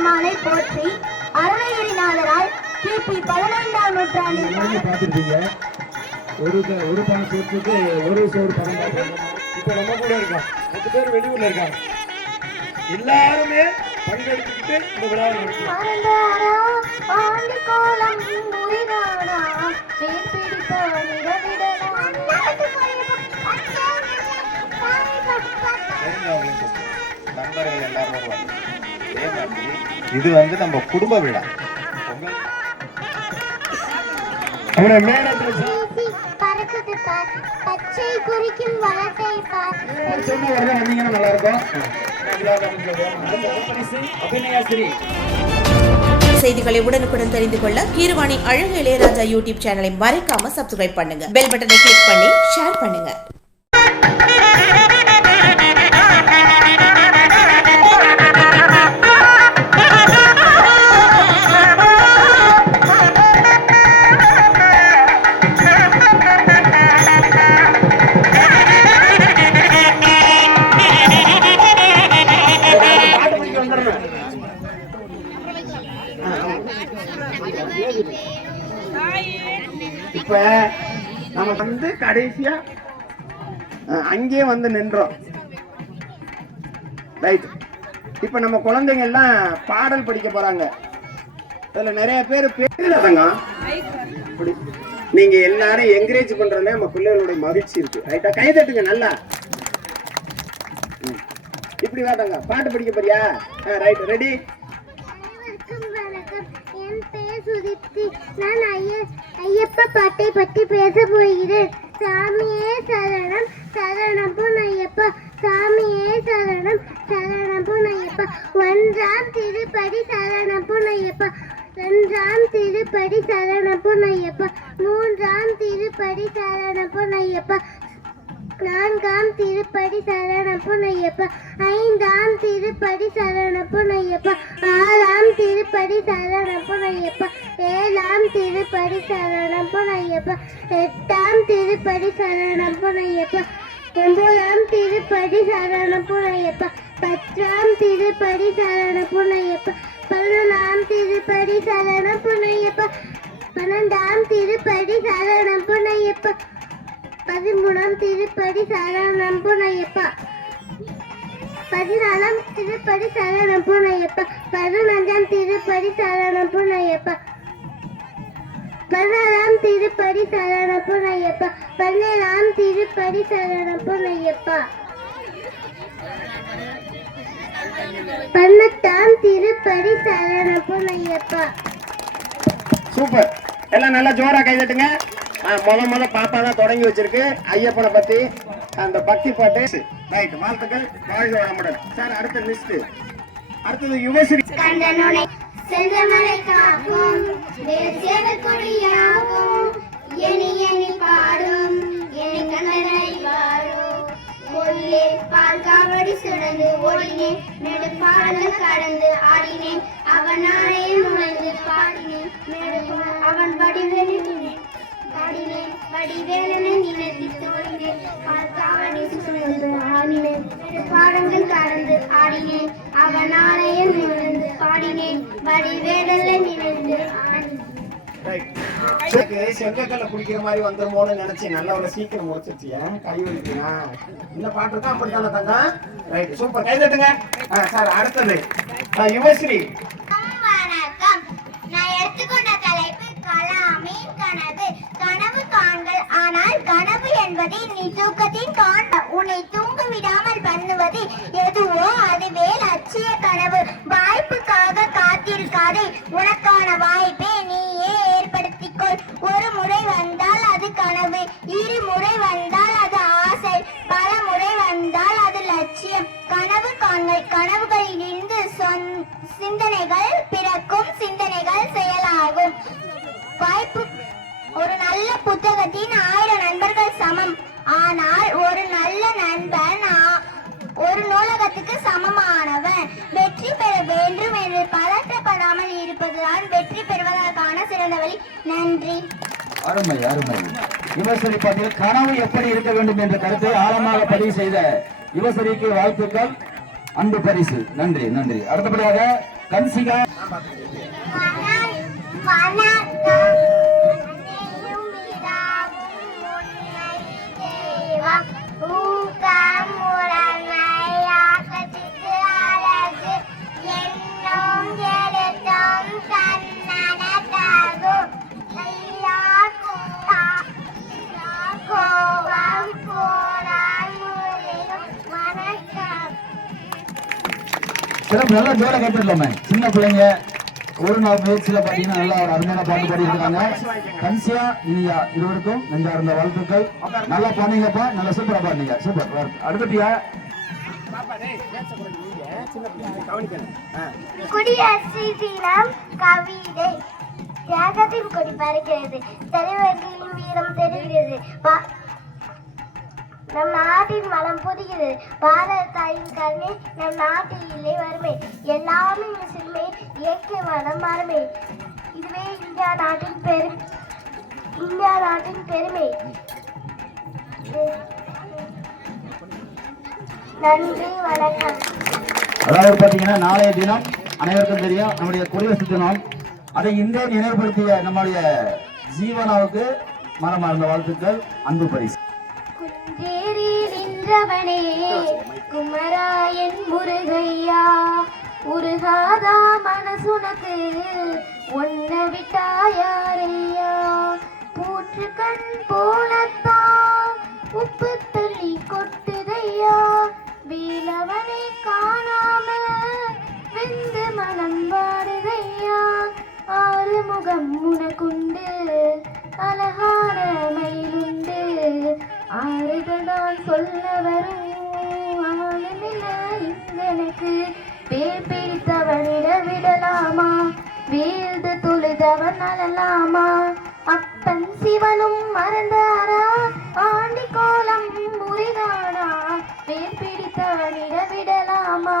பெருமானை போற்றி அருணகிரிநாதரால் கிபி 15ஆம் நூற்றாண்டில் பார்த்துருப்பீங்க. ஒரு பணம் சேர்த்துக்கு ஒரு சோறு பணம். இப்ப நம்ம கூட இருக்கோம், 10 பேர் வெளியூர்ல இருக்காங்க. எல்லாருமே பங்கெடுத்துக்கிட்டு இந்த விழாவை நண்பர்கள் எல்லாரும் வருவாங்க. அதே மாதிரி இது வந்து நம்ம குடும்ப விழா. பச்சை குறிக்கும் வளத்தை நல்லா இருக்கும். செய்திகளை உடனுக்குடன் தெரிந்து கொள்ள கீரவாணி அழகு இளையராஜா யூடியூப் சேனலை மறக்காம சப்ஸ்கிரைப் பண்ணுங்க. பெல் பட்டனை கிளிக் பண்ணி ஷேர் பண்ணுங்க. இப்ப நம்ம வந்து கடைசியா அங்கேயே வந்து நின்றோம். ரைட். இப்ப நம்ம குழந்தைங்க எல்லாம் பாடல் படிக்க போறாங்க. அதுல நிறைய பேர் பேருங்க. நீங்க எல்லாரும் என்கரேஜ் பண்றதுல நம்ம பிள்ளைகளுடைய மகிழ்ச்சி இருக்கு. ரைட்டா? கை தட்டுங்க நல்லா. இப்படி வாங்க, பாட்டு படிக்க போறியா? Right, ready? நான் ஐயப்ப பாட்டை பற்றி பேச போகிறேன். சாமியே சரணம் சரணம் பொன்னையப்பா, சாமியே சரணம் சரணம் பொன்னையப்பா. 1ஆம் திருப்படி சரணம் பொன்னையப்பா, 2ஆம் திருப்படி சரணம் பொன்னையப்பா, 3ஆம் திருப்படி சரணம் பொன்னையப்பா, 4ஆம் திருப்படி சரணம் பொன்னையப்பா, 5ஆம் திருப்படி சரணம் பொன்னையப்பா, 6ஆம் திருப்படி சரணம் பொன்னையப்பா, 7ஆம் திருப்படி சரணம் பொன்னையப்பா, 8ஆம் திருப்படி சரணம் பொன்னையப்பா, 9ஆம் திருப்படி சரணம் பொன்னையப்பா, 10ஆம் திருப்படி சரணம் பொன்னையப்பா, 11ஆம் திருப்படி சரணம் பொன்னையப்பா, 12ஆம் திருப்படி சரணம் பொன்னையப்பா, 13ஆம் திருப்படி சரணம் பொன்னையப்பா, 14ஆம் திருப்படி சரணம் பொன்னையப்பா, 15ஆம் திருப்படி சரணம் பொன்னையப்பா, 16ஆம் திருப்படி சரணம் பொன்னையப்பா, 17ஆம் திருப்படி சரணம் பொன்னையப்பா, 18ஆம் திருப்படி சரணம் பொன்னையப்பா. சூப்பர். எல்லாம் நல்லா ஜோரா கை தட்டுங்க. முத பாப்பா தான் தொடங்கி வச்சிருக்கு ஐயப்பனை பத்தி அந்த பக்தி பாட்டு. ரைட், வாழ்த்துக்கள், வாழ்க வளமுடன். சார், அடுத்த லிஸ்ட். அடுத்தது யுவஸ்ரீ. செந்தமலை காக்கும் தேசிய கொடியாகும் எனி எனி பாடும் எனி கண்ணனை வாரும் ஒளியே பால் காவடி சுடந்து ஓடினேன் நெடுப்பாடல் கடந்து ஆடினேன் அவனாலே நுழைந்து பாடினேன் அவன் வடிவேலினேன் பாடினேன் வடிவேலனை நினைத்து தோடினேன் பால் காவடி சுடந்து ஆடினேன் பாடங்கள் கடந்து ஆடினேன் அவனாலே நுழைந்து பாடினேன் வடிவேலனை நினைந்து ஆடினேன். செங்கக்கல்ல குடிக்கிற மாதிரி வந்துருமோன்னு நினைச்சேன். நல்லா ஒரு சீக்கிரம் முடிச்சிருச்சியா? கை வலிக்குனா இந்த பாட்டு தான் அப்படித்தானே தங்க? ரைட், சூப்பர், கை தட்டுங்க. சார், அடுத்தது யுவஸ்ரீ. வணக்கம். நான் எடுத்துக்கொண்ட தலைப்பு கலாமின் கனவு. கனவு காண்கள், ஆனால் கனவு என்பது நீ தூக்கத்தின் காண்ப. உன்னை தூங்க விடாமல் பண்ணுவது எதுவோ அதுவே லட்சிய கனவு. வாய்ப்புக்காக காத்திருக்காதே, உனக்கான வாய்ப்பை நீயே ஏற்படுத்திக்கொள். ஒரு முறை வந்தால் அது கனவு, இருமுறை வந்தால் அது ஆசை, பல முறை வந்தால் அது லட்சியம். கனவு காண்கள். கனவுகளில் இருந்து சிந்தனைகள் பிறக்கும், சிந்தனைகள் செயலாகும். வாய்ப்பு. ஒரு நல்ல புத்தகத்தின் 1000 நண்பர்கள் சமம். ஆனால் ஒரு நல்ல நண்பன் ஒரு நூலகத்துக்கு சமமானவன். வெற்றி பெற வேண்டும் என்று பதற்றப்படாமல் இருப்பதுதான் வெற்றி பெறுவதற்கான சிறந்த வழி. நன்றி. அருமை, அருமை. யுவஸ்ரீ பாட்டில் கனவு எப்படி இருக்க வேண்டும் என்ற கருத்தை ஆழமாக பதிவு செய்த யுவஸ்ரீக்கு வாழ்த்துக்கள், அன்பு பரிசு. நன்றி, நன்றி. அடுத்தபடியாக கன்சிகா. சிறப்பு, நல்லா ஜோர கத்துடலாமே. சின்ன பிள்ளைங்க ஒரு நாள் முயற்சியில பாத்தீங்கன்னா நல்லா ஒரு அருமையான பாட்டு பாடி இருக்காங்க. கன்சியா இனியா இருவருக்கும் நெஞ்சார்ந்த வாழ்த்துக்கள். நல்லா பாடுங்கப்பா, நல்லா சூப்பரா பாடுங்க. சூப்பர். அடுத்தபடியா குடியரசு தினம் கவிதை. தியாகத்தின் கொடி பறக்கிறது, தலைவர்களின் வீரம் தெரிகிறது, நம் நாட்டின் வளம் புரிகிறது, பாரத தாயின் கருணை நம் நாட்டில் இல்லை வறுமை, எல்லாமே சிறுமை இயற்கை வளம் மரமே, இதுவே இந்தியா நாட்டின் பெருமை. நன்றி, வணக்கம். அதாவது பாத்தீங்கன்னா நாளைய தினம் அனைவருக்கும் தெரியும் நம்முடைய குடியரசு தினம். அதை இன்றே நினைவுபடுத்திய நம்முடைய ஜீவனாவுக்கு மனமார்ந்த வாழ்த்துக்கள், அன்பு பரிசு. குன்றேறி நின்றவனே குமராயன் முருகையா, உருகாதா மனசுனக்கு ஒன்ன விட்டாயாரையா, பூற்று கண் போலத்தான் உப்பு தள்ளி கொட்டுதையா, வேலவனை காணாம வெந்து மனம் வாடுதையா, ஆறு முகம் உனக்குண்டு அழகான மயிலுண்டு, ஆறுதல் நான் சொல்ல வரும் ஆளுமில்ல இங்கனுக்கு, பேர் பிடித்தவனிட விடலாமா, வீழ்ந்து தொழுதவன் அழலாமா, அப்பன் சிவனும் மறந்தாரா, ஆண்டி கோலம் முறிதானா, பேர் பிடித்தவனிட விடலாமா,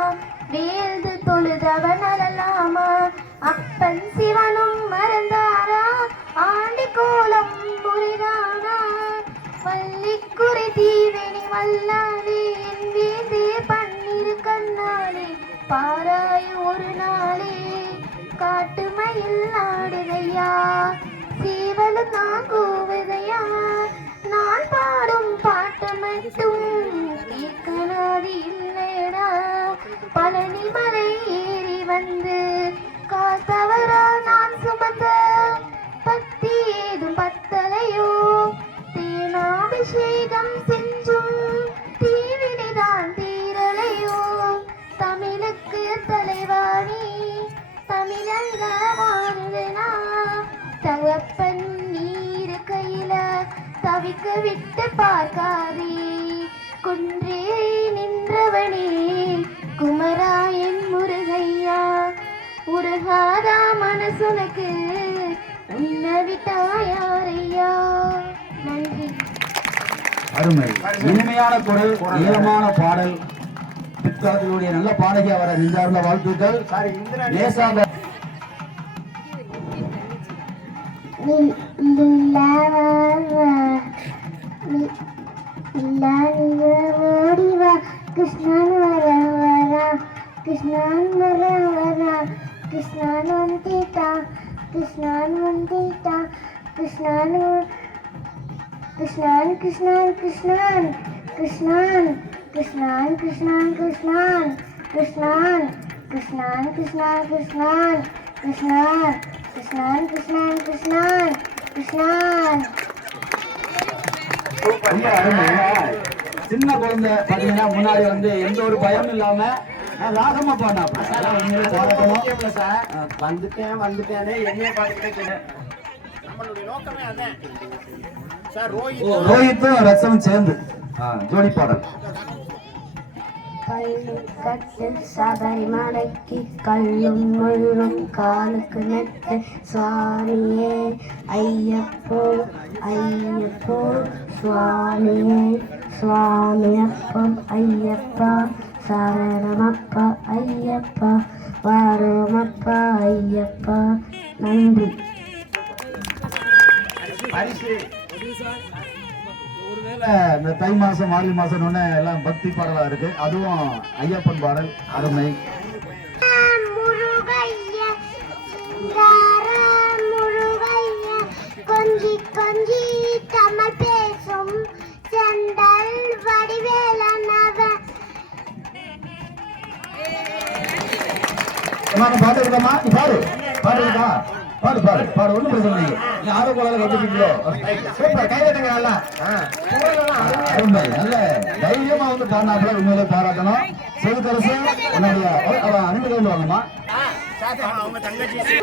வீழ்ந்து தொழுதவன் அழலாமா, அப்பன் சிவனும் மறந்தாரா, ஆண்டி கோலம் முறிதானா, வள்ளிக்குறை தீவெனி வல்லாளே, என் வீதே பன்னிரு கண்ணாளே, பாராய் ஒரு நாளே காட்டு மயில் ஆடுதையா, சீவலும் நான் கூவுதையா, நான் பாடும் பாட்டு மட்டும் தீர்க்கனாதி இல்லைடா, பழனி மலை ஏறி வந்து காத்தவரா நான் சுமந்த பத்தி ஏதும் பத்தலையோ, தேனாபிஷேகம் செஞ்சும் தீவினைதான் தீரலையோ, தமிழுக்கு தலைவாணி தமிழங்க வாழுதனா, தகப்பன் நீரு கையில தவிக்க விட்டு பார்க்காதே, குன்றே நின்றவனே குமராயன் முருகையா, உருகாதா மனசுனக்கு உன்ன விட்டாயாரையா. நன்றி. அருமை, இனிமையான குரல், நீளமான பாடல், பிற்காலத்தினுடைய நல்ல பாடகி அவரை நெஞ்சார்ந்த வாழ்த்துக்கள். லேசாக ஓடிவா கிருஷ்ணன் வரா, கிருஷ்ணன் வரா, கிருஷ்ணன் வந்தீட்டா, கிருஷ்ணன் வந்தீட்டா, கிருஷ்ணன் கிருஷ்ணன் கிருஷ்ணன் கிருஷ்ணன் கிருஷ்ணன் கிருஷ்ணன் கிருஷ்ணன் கிருஷ்ணன் கிருஷ்ணன் கிருஷ்ணன் கிருஷ்ணன் கிருஷ்ணன் கிருஷ்ணன் கிருஷ்ணன் கிருஷ்ணன் கிருஷ்ணன் கிருஷ்ணன். ரொம்ப அருமையா. சின்ன குழந்தை பாத்தீங்கன்னா முன்னாடி வந்து எந்த ஒரு பயமும் இல்லாம ராகமா பாடினா வந்துட்டேன் என்னைய பாடிக்கிட்டே. நம்மளுடைய நோக்கமே அதான் சார். ரோஹித்தும் ரசமும் சேர்ந்து ஜோடி பாடல். கட்டு சபரிமலைக்கு கல்லும் முள்ளும் காலுக்கு நட்டு, சுவாமியே ஐயப்போ ஐயப்போ, சுவாமியே சுவாமி அப்பம் ஐயப்பா, சரணமப்பா ஐயப்பா, வாரோமப்பா ஐயப்பா. நன்றி. இந்த தை மாசம் ஆடி மாசம் எல்லாம் பக்தி பாடலா இருக்கு. அதுவும் ஐயப்பன் பாடல் அருமை. முருகை பாட்டு இருக்கமா? நீ பாடு. பாடு இருக்கா? பாடு பாடு பாடு. ஒண்ணும் பிரச்சனை இல்லை. நீ ஆர்வ கோளாறுல வந்துட்டீங்களோ? சூப்பர், கை தட்டுங்க நல்லா. அருமை. நல்ல தைரியமா வந்து பாடினாப்புல உண்மையிலே பாராட்டணும். சிவகரசு என்னுடைய அனுமதி கொண்டு வாங்கம்மா.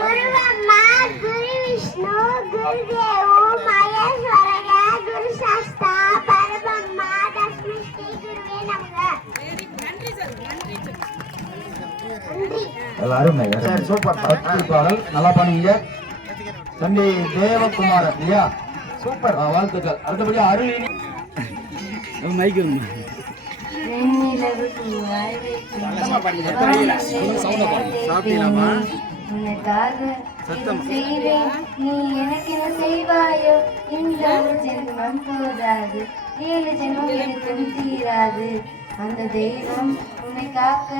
குருவம்மா, குரு விஷ்ணு, குரு தேவு, மகேஸ்வரக, குரு சாஸ்தா, பரபம்மா, தஸ்மை ஸ்ரீ குருவே நமக. நன்றி. அருமை. சூப்பர். பாடல் நல்லா பாடுங்க. தம்பி தேவகுமார் இல்லையா? சூப்பர், வாழ்த்துக்கள். அடுத்தபடி அருளினி மைக்கு நீ எனக்கு என்ன செய்வாயோ? இந்த ஜென்மம் போதாது, 7 ஜென்மம் எனக்கும் தீராது. அந்த தெய்வம் உன்னை காக்க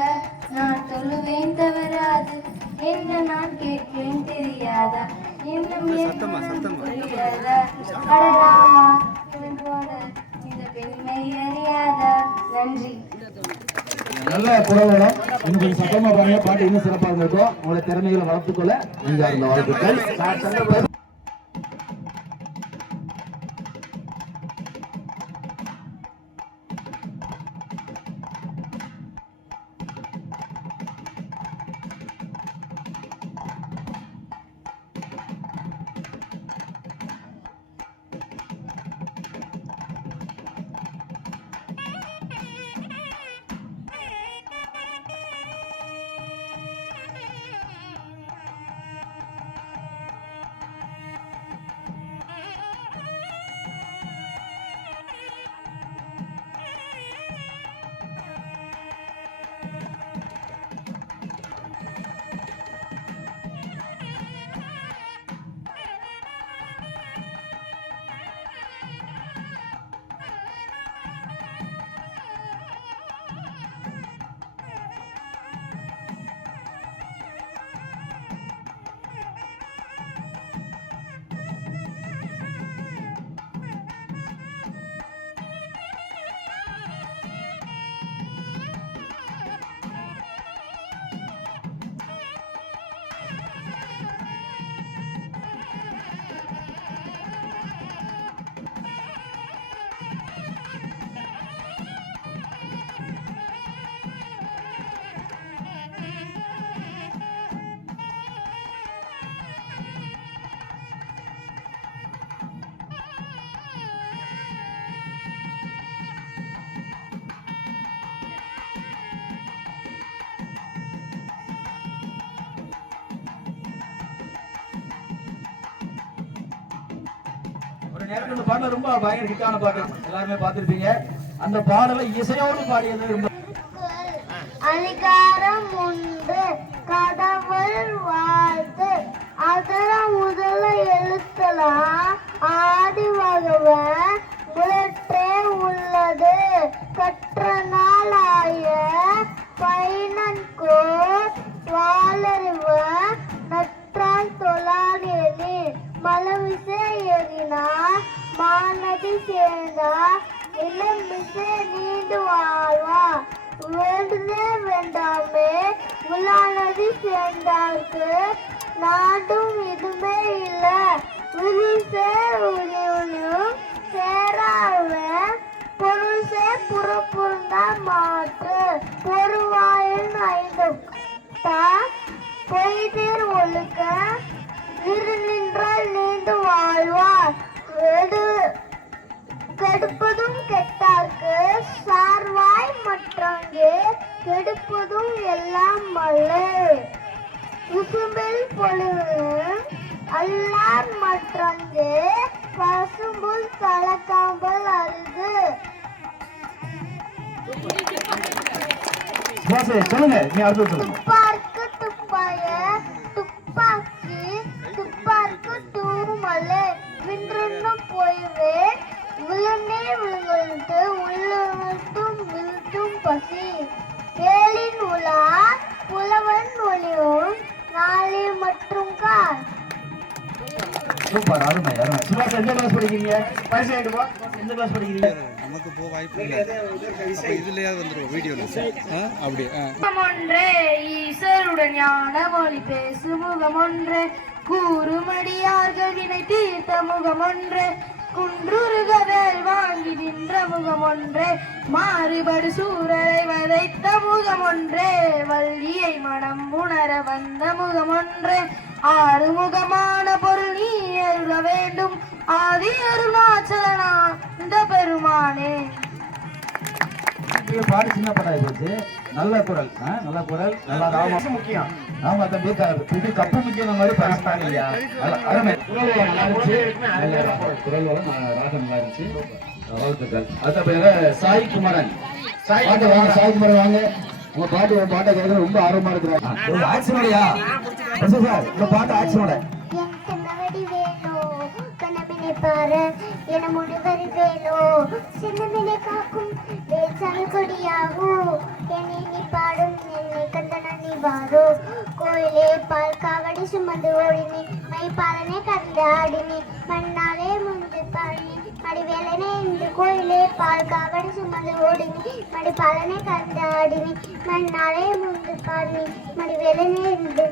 நான் சொல்லுவேன் தவறாது. என்ன நான் கேட்பேன் தெரியாதா? இன்னும் புரியாதா? அடராமா போல இந்த பெண்மை அறியாதா? நன்றி. நல்ல குரலோட இன்னும் கொஞ்சம் சத்தமா பாருங்க. பாட்டு இன்னும் சிறப்பாக இருந்திருக்கும். உங்களுடைய திறமைகளை வளர்த்துக்கொள்ள நீங்க இந்த வாழ்த்துக்கள். நேரத்துல பாடல ரொம்ப பயங்கர ஹிட்டான பாட்டு, எல்லாருமே பார்த்திருப்பீங்க. அந்த பாடலை இசையோடு பாடியது ரொம்ப அதிகாரம் உண்டு கடவுள் வாழ்த்து அதர முதல எழுத்தலாம் ஆதி வகவன் முயற்றே உள்ளது கற்ற நாளாய பைனன்கோ வாளறிவன் நற்றான் தொழானேனி மலவிசை எறினார் மாநதி சேர்ந்தார் இளமிசை நீண்டு வாழ்வா வேண்டுதே வேண்டாமே உலாநதி சேர்ந்தார்க்கு நாடும் இதுமே இல்ல விரிசே உனியும் சேராவன் பொருள்சே புறப்புறந்தா மாற்று பொருவாயின் ஐந்தும் பொய்தீர் ஒழுக்க நின்றால் நீண்டு வாழ்வார் கெடுப்பதும் கெட்டார்க்கு சார்வாய் மற்றங்கே கெடுப்பதும் எல்லாம் மழை விசும்பில் பொழுது அல்லார் மற்றங்கே பசும்புல் கலக்காம்பல் அருது. சொல்லுங்க, நீ அடுத்து சொல்லுங்க. துப்பார்க்கு துப்பாய துப்பாக்கி துப்பார்க்கு தூமலை வின்றுன்னு போய்வேன் விழுந்தே விழுந்து உள்ளும் விழுத்தும் பசி ஏழின் உலா புலவன் ஒளியும் நாளை மற்றும் கார். சூப்பர், அருமை அருமை. சுபாஷ் எந்த கிளாஸ் படிக்கிறீங்க? பரிசு ஆயிட்டு போ. எந்த கிளாஸ் படிக்கிறீங்க? நமக்கு போக வாய்ப்பு இல்லை. இதுலயாவது வந்துருவோம் வீடியோல. அப்படி ஒன்றே ஈஸ்வருடன் ஞான மொழி பேசு முகம் ஒன்றே கூறுமடியார்கள் வினை தீர்த்த முகம் ஒன்றே குன்றுருக வேல் வாங்கி நின்ற முகம் ஒன்றே மாறுபடு சூரரை வதைத்த முகம் ஒன்றே வள்ளியை மனம் உணர வந்த முகம் ஒன்றே ஆறுமுகமான பொருள் நீ அருள வேண்டும் ஆதி அருணாச்சலனா இந்த பெருமானே. பாடு சின்ன படம் போச்சு. நல்ல குரல், நல்ல குரல், நல்லா ராமம் முக்கியம். ஆமா தம்பி, இது கப்பு முக்கியம் மாதிரி பாடிட்டாங்க இல்லையா? அருமை. குரல் நல்லா இருந்துச்சு, குரல் ராகம் நல்லா இருந்துச்சு. வாழ்த்துக்கள். அடுத்த பேரு சாய் குமரன். சாய் குமரன் வாங்க. உங்க பாட்டு கேட்கறது ரொம்ப ஆர்வமா இருக்கிறாங்க. ஆக்ஷனோடயா சார்? இந்த பாட்டு ஆக்ஷனோட பாரு என முனிவர் வேலோ சின்னமினை காக்கும் வேச்சாமி கொடியாகோ என்னை நீ பாடும் என்னை கந்தன நீ வாரோ கோயிலே பால் காவடி சுமந்து ஓடினி மை பாலனை கந்த ஆடினி மண்ணாலே முந்து பாடினி மடிவேலனை இந்த கோயிலே பால் காவடி சுமந்து ஓடினி மடி பாலனை கந்த ஆடினி மண்ணாலே முந்து பாடினி மடிவேலனை இருந்து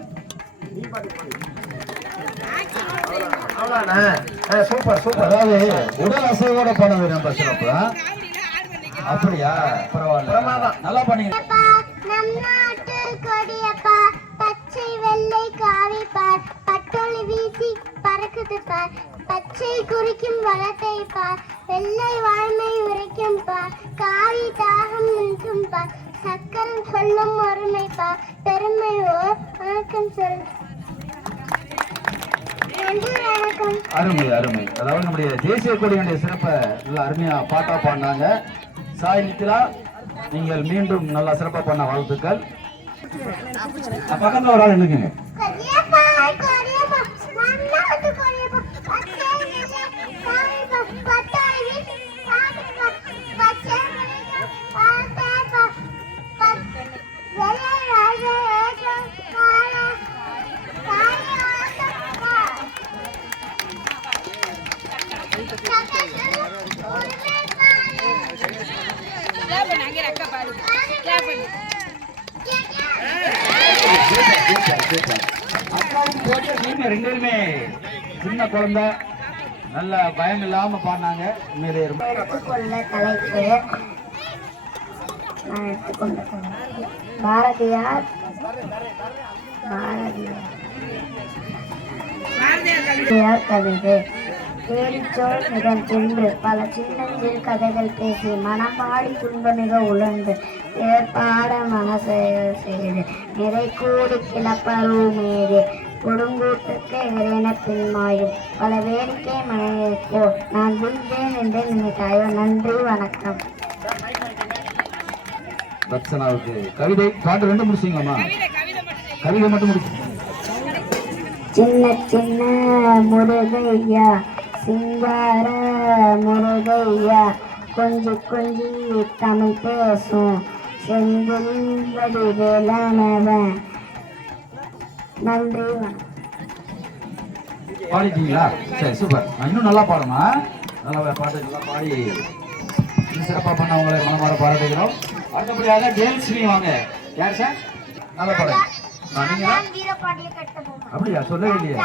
சூப்பர் சூப்பர். அதாவது உடல் அசைவோட பாடுறது நம்ம சிறப்பு. அப்படியா? பரவாயில்ல, நல்லா பண்ணீங்க. நம் நாட்டு கொடியப்பா பச்சை வெள்ளை காவி பார் பட்டொளி வீசி பறக்குது பார் பச்சை குறிக்கும் வளத்தை பார் வெள்ளை வாழ்மை உரைக்கும் பார் காவி தாகம் நின்றும் பார் சக்கரம் சொல்லும் ஒருமை பார் பெருமையோ வணக்கம் சொல். அருமை அருமை. அதாவது நம்முடைய தேசிய கொடியுடைய சிறப்பை நல்ல அருமையா பாட்டா பாடினாங்க. சாய் நித்ரா, நீங்கள் மீண்டும் நல்லா சிறப்பா பண்ண வாழ்த்துக்கள். பக்கத்துல ஒரு ஆள் நினைக்குங்க. ரெண்டு பேருமே சின்ன குழந்தை, நல்ல பயம் இல்லாம பாடினாங்க. பாரதியார் கவிதை தேடிச்சோர் மிகம் தின்று பல சின்னஞ்சிறு கதைகள் பேசி மனம் பாடி துன்ப மிக உழந்து ஏற்பாட மனசெயல் செய்து நிறை கூடி கிளப்பருமேது கொடுங்கூட்டுக்கு எதிரென பின்மாயும் பல வேடிக்கை மனைவிக்கோ நான் விழுந்தேன் என்று நினைத்தாயோ. நன்றி, வணக்கம். ரத்சனாவுக்கு கவிதை பாட்டு ரெண்டு முடிச்சிங்கம்மா? கவிதை மட்டும் முடிச்சு. சின்ன சின்ன முருகையா சிங்கார முருகையா கொஞ்சி கொஞ்சி தமிழ் பேசும் செந்தில் வடிவேலானவன். நன்றி, பாடிட்டீங்களா? சரி, சூப்பர். இன்னும் நல்லா பாடணும். நல்லா பாட்டு நல்லா பாடி சிறப்பா பண்ண உங்களை மனமாற பாராட்டுகிறோம். அடுத்தபடியாக ஜெயலட்சுமி வாங்க. யார் சார்? நல்லா பாடுங்க. அப்படியா? சொல்ல இல்லையா?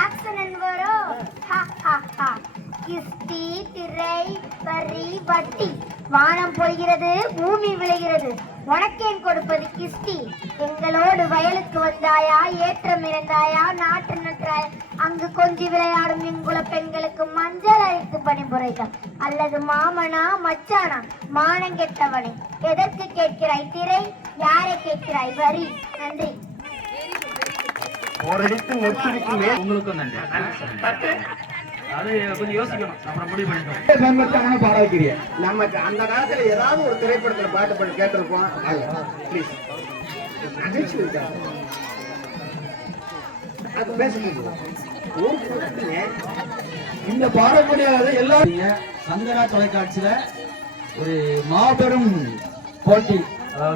கிஸ்தி திரை வரி வட்டி வானம் பொழிகிறது பூமி விளைகிறது உனக்கேன் கொடுப்பது கிஸ்தி. எங்களோடு வயலுக்கு வந்தாயா ஏற்றம் இறந்தாயா நாட்டு நன்றாயா அங்கு கொஞ்சி விளையாடும் எங்குல பெண்களுக்கு மஞ்சள் அரைத்து பணிபுரைகள் அல்லது மாமனா மச்சானா மானங்கெட்டவனே எதற்கு கேட்கிறாய் திரை யாரை கேட்கிறாய் வரி. நன்றி. உங்களுக்கும் நன்றி. அது கொஞ்சம் யோசிக்கணும், அப்புறம் முடிவு பண்ணிக்கணும். பாட வைக்கிறீங்க. நமக்கு அந்த காலத்துல ஏதாவது ஒரு திரைப்படத்துல பாட்டு பாட்டு கேட்டிருப்போம். அது பேசுங்க. இந்த பாடக்கூடிய எல்லாரும் சங்கரா தொலைக்காட்சியில ஒரு மாபெரும் போட்டி,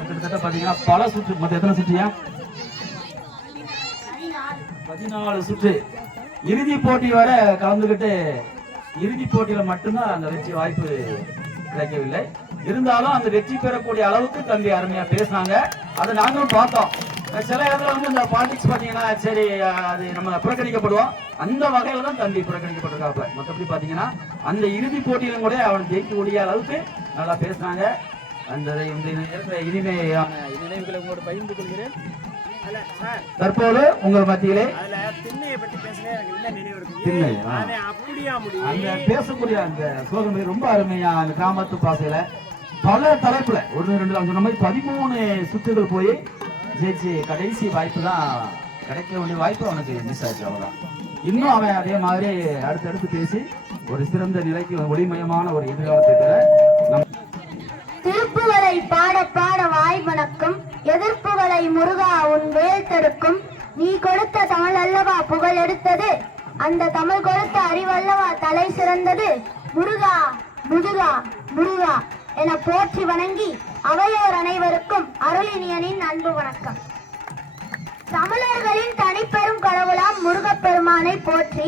கிட்டத்தட்ட பாத்தீங்கன்னா பல சுற்று, மொத்தம் எத்தனை சுற்றியா? 14 சுற்று. இறுதி போட்டி வர கலந்துகிட்டு இறுதி போட்டியில மட்டும்தான் அந்த வெற்றி வாய்ப்பு கிடைக்கவில்லை. இருந்தாலும் அந்த வெற்றி பெறக்கூடிய அளவுக்கு தம்பி அருமையா பேசினாங்க. அதை நாங்களும் பார்த்தோம். சில இடத்துல வந்து இந்த பாலிடிக்ஸ் பாத்தீங்கன்னா சரி அது நம்ம புறக்கணிக்கப்படுவோம். அந்த வகையில தான் தம்பி புறக்கணிக்கப்பட்டிருக்காப்ல. மற்றபடி பாத்தீங்கன்னா அந்த இறுதி போட்டியிலும் கூட அவன் ஜெயிக்கக்கூடிய அளவுக்கு நல்லா பேசினாங்க. அந்த இனிமையான நினைவுகளை உங்களோடு பகிர்ந்து கொள்கிறேன். தற்போது உங்கள் மத்தியிலே அந்த பேசக்கூடிய அந்த சோதனை ரொம்ப அருமையா அந்த கிராமத்து பாசையில பல தலைப்புல 1-2 சொன்ன மாதிரி 13 சுற்றுகள் போய் ஜெயிச்சு கடைசி வாய்ப்பு தான் கிடைக்க வேண்டிய வாய்ப்பு அவனுக்கு மிஸ் ஆயிடுச்சு. அவ்வளவுதான். இன்னும் அவன் அதே மாதிரி அடுத்தடுத்து பேசி ஒரு சிறந்த நிலைக்கு ஒளிமயமான ஒரு எதிர்காலத்தை திருப்புகளை பாட பாட வாய் வணக்கம், எதிர்ப்புகளை முருகா உன் வேல் தடுக்கும். நீ கொடுத்த தமிழ் அல்லவா புகழ் எடுத்தது, அந்த தமிழ் கொடுத்த அறிவல்லவா தலை சிறந்தது. முருகா முருகா முருகா என போற்றி வணங்கி அவையோர் அனைவருக்கும் அருளினியனின் அன்பு வணக்கம். தமிழர்களின் தனிப்பெரும் கடவுளாம் முருகப்பெருமானை போற்றி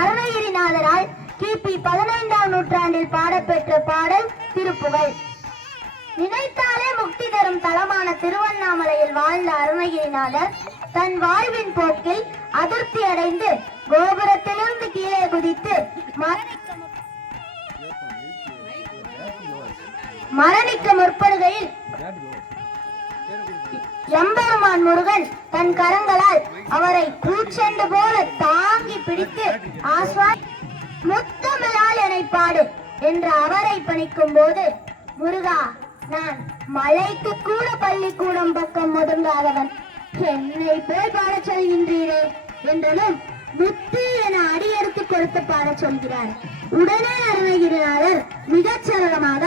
அருணகிரிநாதரால் கிபி 15ஆம் நூற்றாண்டில் பாடப்பெற்ற பாடல் திருப்புகழ். நினைத்தாலே முக்தி தரும் தலமான திருவண்ணாமலையில் வாழ்ந்த அருணகிரிநாதர் தன் வாழ்வின் போக்கில் அதிருப்தி அடைந்து கோபுரத்திலிருந்து கீழே குதித்து மரணிக்க முற்படுகையில் எம்பெருமான் முருகன் தன் கரங்களால் அவரை பூச்செண்டு போல தாங்கி பிடித்து முத்தமிழால் என்னை பாடு என்று அவரை பணிக்கும் போது, முருகா நான் மலைக்கு கூட பள்ளிக்கூடம் பக்கம் ஒதுங்காதவன், என்னை போய் பாட சொல்கின்றீரே என்றனும் முத்து என அடியெடுத்து கொடுத்து பாட சொல்கிறார். உடனே அருணகிரிநாதர் மிகச் சரளமாக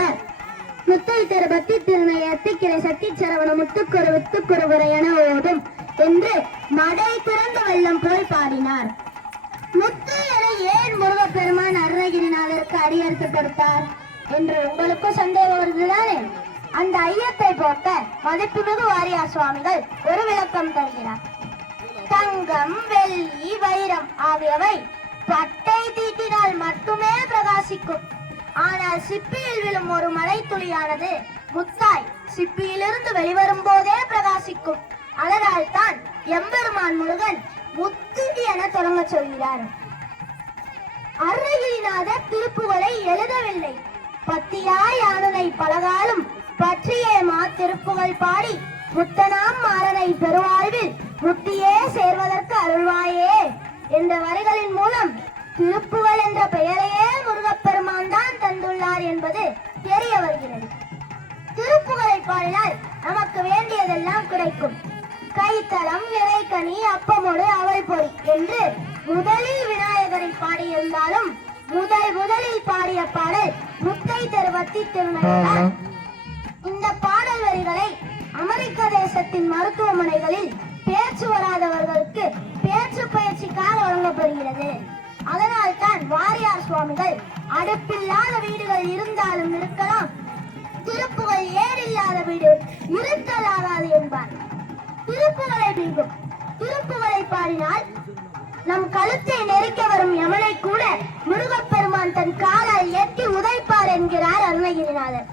முத்தை தரு பக்தி திருநை அத்திக்கிளை சக்தி சரவண முத்துக்குறு வித்துக்குறு என ஓதும் என்று மடை திறந்த வெள்ளம் போல் பாடினார். முத்து என ஏன் முருகப்பெருமான் அருணகிரிநாதருக்கு அடியெடுத்து கொடுத்தார் என்று உங்களுக்கும் சந்தேகம் வருதுதானே? அந்த ஐயத்தை போக்க மதிப்புமிகு வாரியார் சுவாமிகள் ஒரு விளக்கம் தருகிறார். தங்கம், வெள்ளி, வைரம் ஆகியவை பட்டை தீட்டினால் மட்டுமே பிரகாசிக்கும். ஆனால் சிப்பியில் விழும் ஒரு மழை துளியானது முத்தாய் சிப்பியிலிருந்து வெளிவரும் போதே பிரகாசிக்கும். அதனால் தான் எம்பெருமான் முருகன் முத்து என தொடங்க சொல்கிறார். அருணகிரிநாதர் திருப்புகளை எழுதவில்லை. பத்தியாய் ஆனனை பலகாலும் பற்றியே திருப்புகள் பாடி முத்தனாம் மாறனை பெருவாழ்வில் முத்தியே சேர்வதற்கு அருள்வாயே என்ற வரிகளின் மூலம் திருப்புகள் என்ற பெயரையே முருகப்பெருமான் தான் தந்துள்ளார் என்பது தெரிய வருகிறது. திருப்புகளை பாடினால் நமக்கு வேண்டியதெல்லாம் கிடைக்கும். கைத்தளம், இறைக்கனி, அப்பமோடு அவல் பொறி என்று முதலில் விநாயகரை பாடியிருந்தாலும் முதலில் பாடிய பாடல் முத்தை தருவத்தி திருநெல்வேலி. இந்த பாடல் வரிகளை அமெரிக்க தேசத்தின் மருத்துவமனைகளில் பேச்சு வராதவர்களுக்கு பேச்சு பயிற்சிக்காக வழங்கப்படுகிறது. அதனால் தான் வாரியார் சுவாமிகள் அடுப்பில்லாத வீடுகள் இருந்தாலும் இருக்கலாம், திருப்புகள் ஏறில்லாத வீடு இருத்தலாகாது என்பார். திருப்புகளை பாடினால் நம் கழுத்தை நெருக்க வரும் யமனை கூட முருகப்பெருமான் தன் காலால் எட்டி உதைப்பார் என்கிறார் அருணகிரிநாதர்.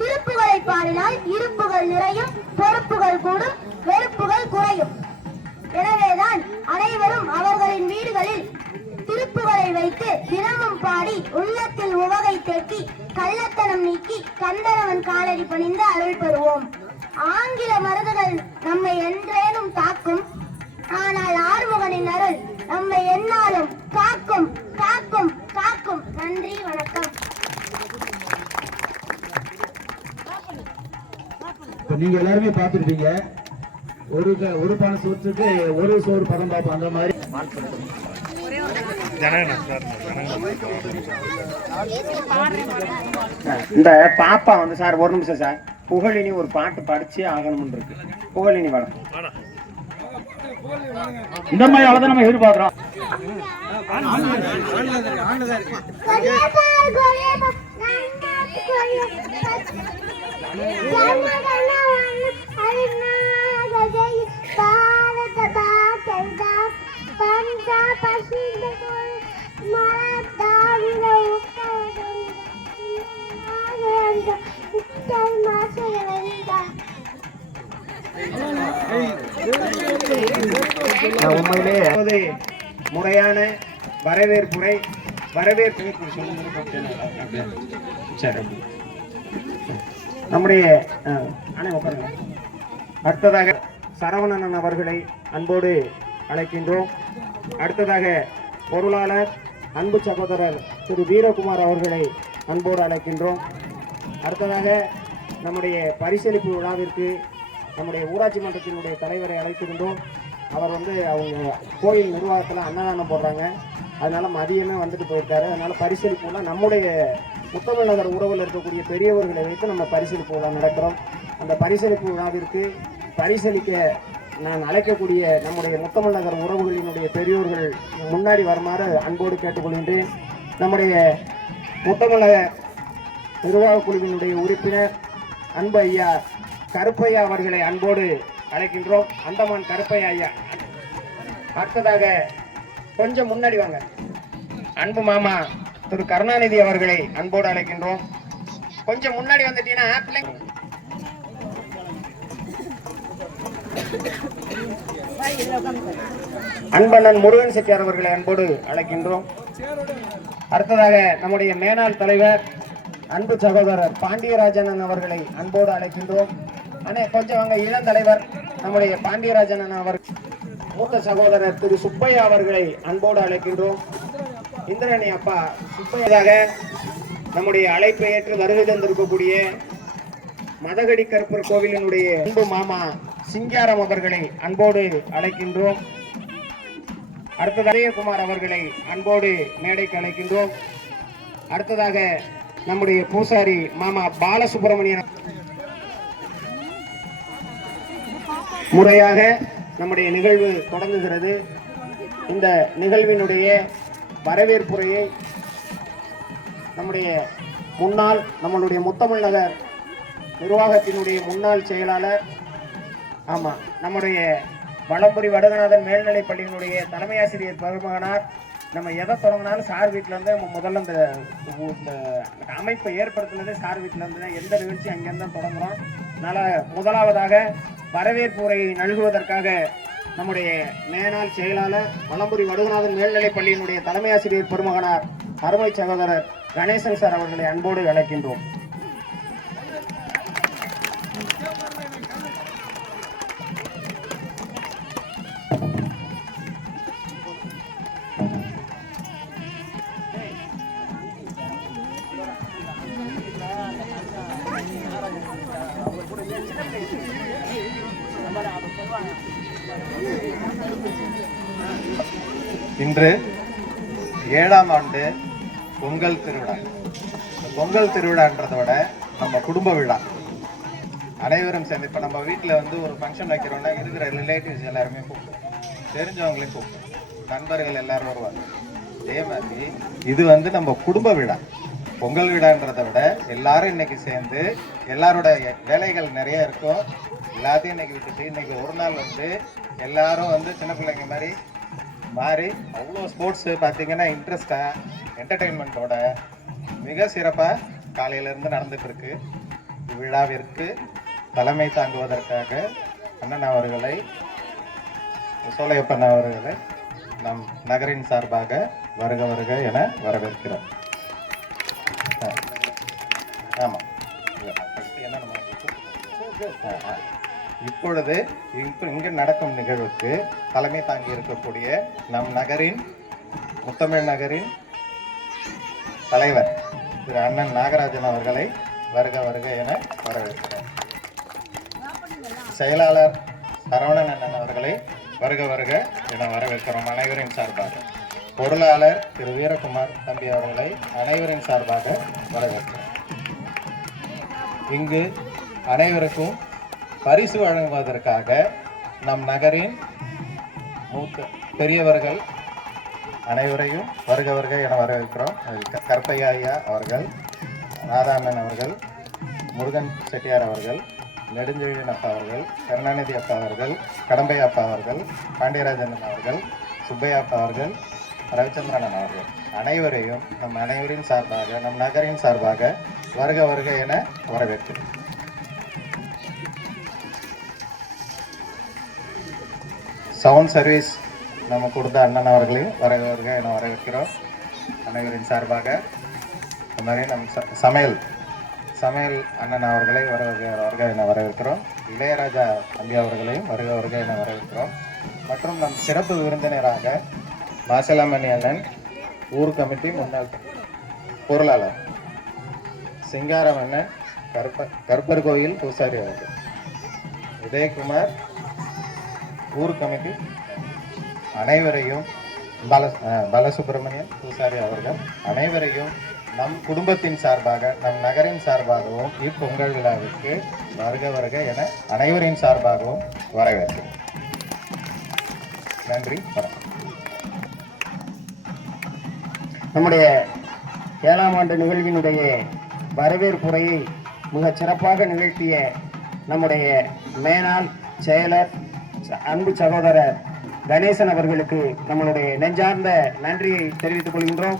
திருப்புகளை பாடினால் இருப்புகள் நிறையும், பொறுப்புகள் கூடும், வெறுப்புகள் குறையும். எனவேதான் அனைவரும் அவர்களின் வீடுகளில் திருப்புகளை வைத்து தினமும் பாடி உள்ளத்தில் உவகை தேக்கி கள்ளத்தனம் நீக்கி கந்தரவன் காலடி பணிந்து அருள் பெறுவோம். ஆங்கில மருந்துகள் நம்மை என்றேனும் தாக்கும், ஆனால் ஆறுமுகனின் அருள் நம்மை எந்நாளும் காக்கும் காக்கும் காக்கும். நன்றி, வணக்கம். நீங்க எல்லாருமே பார்த்துருப்பீங்க, ஒரு பானை சோற்றுக்கு ஒரு சோறு பதம் பார்ப்போம். அந்த மாதிரி இந்த பாப்பா வந்து சார் ஒரு நிமிஷம் சார், புகழினி ஒரு பாட்டு படிச்சே ஆகணும்னு இருக்கு. புகழினி வடம் இந்த மாதிரி அவ்வளவுதான் நம்ம எதிர்பார்க்கிறோம். உண்மையிலே முறையான வரவேற்பு சரி நம்முடைய அடுத்ததாக சரவணன் அவர்களை அன்போடு அழைக்கின்றோம். அடுத்ததாக பொருளாளர் அன்பு சகோதரர் திரு வீரகுமார் அவர்களை அன்போடு அழைக்கின்றோம். அடுத்ததாக நம்முடைய பரிசளிப்பு விழாவிற்கு நம்முடைய ஊராட்சி மன்றத்தினுடைய தலைவரை அழைத்திருந்தோம். அவர் அவங்க கோயில் நிர்வாகத்தில் அன்னதானம் போடுறாங்க, அதனால மதியமே வந்துட்டு போயிருக்காரு. அதனால பரிசளிப்பு விழா நம்முடைய முத்தமிழ் நகர் உறவில் இருக்கக்கூடிய பெரியவர்களை வைத்து நம்ம பரிசளிப்பு விழா நடக்கிறோம். அந்த பரிசளிப்பு விழாவிற்கு பரிசளிக்க நான் அழைக்கக்கூடிய நம்முடைய முத்தமிழ் நகர் உறவுகளினுடைய பெரியோர்கள் முன்னாடி வருமாறு அன்போடு கேட்டுக்கொள்கின்றேன். நம்முடைய முத்தமிழ் நகர் நிர்வாக குழுவினுடைய உறுப்பினர் அன்பு ஐயா கருப்பையா அவர்களை அன்போடு அழைக்கின்றோம். அந்தமான் கருப்பையா ஐயா. அடுத்ததாக கொஞ்சம் முன்னாடி வாங்க, அன்பு மாமா திரு கருணாநிதி அவர்களை அன்போடு அழைக்கின்றோம். கொஞ்சம் முன்னாடி வந்துட்டீங்கன்னா பிள்ளைங்க அன்பண்ணன் முருகன் செட்டியார் அவர்களை அன்போடு அழைக்கின்றோம். அடுத்ததாக நம்முடைய மேனாள் தலைவர் அன்பு சகோதரர் பாண்டியராஜன் அவர்களை அன்போடு அழைக்கின்றோம். அண்ணே கொஞ்சம் வாங்க, இளம் தலைவர் நம்முடைய பாண்டியராஜன் அவர் மூத்த சகோதரர் திரு சுப்பையா அவர்களை அன்போடு அழைக்கின்றோம். இந்திரணி அப்பா சுப்பையாக நம்முடைய அழைப்பை ஏற்று வருகை தந்திருக்கக்கூடிய மதகடி கருப்பர் கோவிலினுடைய அன்பு மாமா சிங்காரம் அவர்களை அன்போடு அழைக்கின்றோம். அடுத்ததாக குமார் அவர்களை அன்போடு மேடைக்கு அழைக்கின்றோம். அடுத்ததாக நம்முடைய பூசாரி மாமா பாலசுப்ரமணியன் முறையாக நம்முடைய நிகழ்வு தொடங்குகிறது. இந்த நிகழ்வினுடைய வரவேற்புரையை நம்மளுடைய முத்தமிழ் நகர் நிர்வாகத்தினுடைய முன்னாள் செயலாளர் நம்முடைய வளம்புரி வடுகநாதன் மேல்நிலைப் பள்ளியினுடைய தலைமை ஆசிரியர் பெருமகனார், நம்ம எதை தொடங்கினாலும் சார் வீட்டில இருந்து நம்ம முதல்ல இந்த அமைப்பை ஏற்படுத்தினதே சார் வீட்டில இருந்து, எந்த நிகழ்ச்சி அங்கிருந்து தான் தொடங்குறோம். அதனால முதலாவதாக வரவேற்பு உரையை நல்குவதற்காக நம்முடைய மேனாள் செயலாளர் வளம்புரி வடுகநாதன் மேல்நிலைப் பள்ளியினுடைய தலைமை ஆசிரியர் பெருமகனார் அருமை சகோதரர் கணேசன் சார் அவர்களை அன்போடு அழைக்கின்றோம். இன்று 7ஆம் ஆண்டு பொங்கல் திருவிழா. பொங்கல் திருவிழான்றதை விட நம்ம குடும்ப விழா அனைவரும் சேர்ந்து, இப்போ நம்ம வீட்டில் ஒரு ஃபங்க்ஷன் வைக்கிறோம்னா இருக்கிற ரிலேட்டிவ்ஸ் எல்லாருமே கூப்பிடும், தெரிஞ்சவங்களையும் கூப்பிடும், நண்பர்கள் எல்லாரும் வருவாங்க. அதே மாதிரி இது நம்ம குடும்ப விழா. பொங்கல் விழான்றதை விட எல்லாரும் இன்னைக்கு சேர்ந்து, எல்லாரோட வேலைகள் நிறைய இருக்கும், எல்லாத்தையும் இன்னைக்கு விட்டுட்டு இன்னைக்கு ஒரு நாள் எல்லாரும் சின்ன பிள்ளைங்க மாதிரி மாறி அவ்வளோ ஸ்போர்ட்ஸு பார்த்தீங்கன்னா இன்ட்ரெஸ்டாக என்டர்டெயின்மெண்ட்டோட மிக சிறப்பாக காலையிலேருந்து நடந்துட்டு இருக்கு. விழாவிற்கு தலைமை தாங்குவதற்காக அண்ணன் அவர்களை, சோலையப்பன் அவர்களை நம் நகரின் சார்பாக வருக வருக என வரவேற்கிறோம். ஆமாம், இப்பொழுது இங்கு நடக்கும் நிகழ்வுக்கு தலைமை தாங்கி இருக்கக்கூடிய நம் நகரின் முத்தமிழ் நகரின் தலைவர் திரு அண்ணன் நாகராஜன் அவர்களை வருக வருக என வரவேற்கிறோம். செயலாளர் சரவணன் அண்ணன் அவர்களை வருக வருக என வரவேற்கிறோம் அனைவரின் சார்பாக. பொருளாளர் திரு வீரகுமார் தம்பி அவர்களை அனைவரின் சார்பாக வரவேற்கிறோம். இங்கு அனைவருக்கும் பரிசு வழங்குவதற்காக நம் நகரின் மூத்த பெரியவர்கள் அனைவரையும் வருக வருக என வரவேற்கிறோம். கருப்பையா ஐயா அவர்கள், ராதாண்ணன் அவர்கள், முருகன் செட்டியார் அவர்கள், நெடுஞ்செழியன் அப்பா அவர்கள், கருணாநிதி அப்பா அவர்கள், கடம்பை அப்பா அவர்கள், பாண்டியராஜன் அவர்கள், சுப்பையா அப்பா அவர்கள், ரவிச்சந்திரன் அவர்கள் அனைவரையும் நம் அனைவரின் சார்பாக, நம் நகரின் சார்பாக வருக வருக என வரவேற்கிறோம். சவுண்ட் சர்வீஸ் நம்ம கொடுத்த அண்ணன் அவர்களையும் வருக என வரவேற்கிறோம். அனைவரின் சார்பாக இந்த மாதிரி நம் சமையல் அண்ணன் அவர்களை வருக என வரவேற்கிறோம். இளையராஜா தம்பி அவர்களையும் வருக என வரவேற்கிறோம். மற்றும் நம் சிறப்பு விருந்தினராக மாசலாமணி அண்ணன், ஊர் கமிட்டி முன்னாள் பொருளாளர் சிங்காரம் அண்ணன், கருப்பர் கோயில் பூசாரி அவர்கள், உதயகுமார், ஊர் கமிட்டி அனைவரையும், பாலசுப்ரமணியன் பூசாரி அவர்கள் அனைவரையும் நம் குடும்பத்தின் சார்பாக, நம் நகரின் சார்பாகவும் இப்பொங்கல் விழாவிற்கு வருக என அனைவரின் சார்பாகவும் வரவேற்கிறேன். நன்றி, வணக்கம். நம்முடைய 7ஆம் ஆண்டு நிகழ்வினுடைய வரவேற்புரையை மிகச் சிறப்பாக நிகழ்த்திய நம்முடைய மேனாள் செயலர் அன்பு சகோதரர் கணேசன் அவர்களுக்கு நம்மளுடைய நெஞ்சார்ந்த நன்றியை தெரிவித்துக் கொள்கின்றோம்.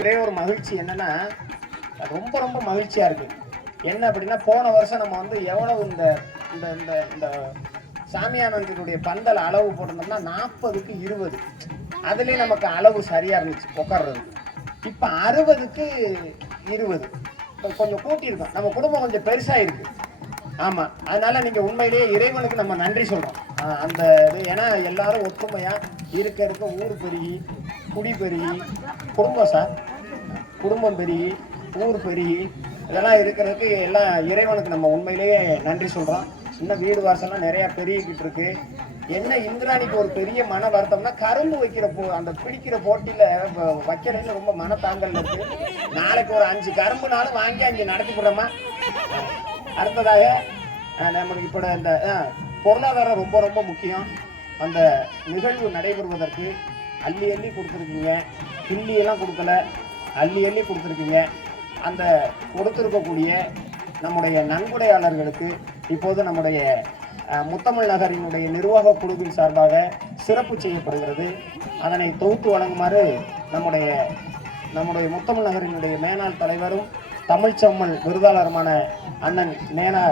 ஒரே ஒரு மகிழ்ச்சி என்னன்னா, ரொம்ப ரொம்ப மகிழ்ச்சியா இருக்கு. என்ன அப்படின்னா, போன வருஷம் நம்ம வந்து எவ்வளவு இந்த இந்த இந்த இந்த சாமியானந்தனுடைய பந்தல் அளவு போட்டிருந்தோம்னா 40க்கு 20, அதுலேயே நமக்கு அளவு சரியா இருந்துச்சு உட்கார்றதுக்கு. இப்போ 60க்கு 20 கொஞ்சம் கூட்டியிருக்கோம். நம்ம குடும்பம் கொஞ்சம் பெருசா இருக்கு. ஆமா, அதனால நீங்க உண்மையிலேயே இறைவனுக்கு நம்ம நன்றி சொல்றோம். அந்த இது ஏன்னா எல்லாரும் ஒற்றுமையா இருக்க ஊர் பெருகி, குடி பெருகி, குடும்பம் பெருகி, ஊர் பெருகி, இதெல்லாம் இருக்கிறதுக்கு எல்லாம் இறைவனுக்கு நம்ம உண்மையிலேயே நன்றி சொல்றோம். இன்னும் வீடு வாசல்லாம் நிறைய பெருகிக்கிட்டு இருக்கு. என்ன இந்திராணிக்கு ஒரு பெரிய மன வருத்தம்னா, கரும்பு வைக்கிற அந்த பிடிக்கிற போட்டியில வைக்கிறதுன்னு ரொம்ப மனத்தாங்கல் இருக்கு. நாளைக்கு ஒரு 5 கரும்புனாலும் வாங்கி அங்கே நடத்தி விடுறோமா. அடுத்ததாக நமக்கு இப்போ இந்த பொருளாதாரம் ரொம்ப ரொம்ப முக்கியம். அந்த நிகழ்வு நடைபெறுவதற்கு அள்ளி கொடுத்துருக்கீங்க, கிள்ளியெல்லாம் கொடுக்கல, அள்ளி கொடுத்துருக்கீங்க. அந்த கொடுத்துருக்கக்கூடிய நம்முடைய நன்கொடையாளர்களுக்கு இப்போது நம்முடைய முத்தமிழ் நகரினுடைய நிர்வாக குழுவின் சார்பாக சிறப்பு செய்யப்படுகிறது. அதனை தொகுத்து வழங்குமாறு நம்முடைய முத்தமிழ் நகரினுடைய மேனாள் தலைவரும் தமிழ்ச்செம்மல் விருதாளருமான அண்ணன் நேனா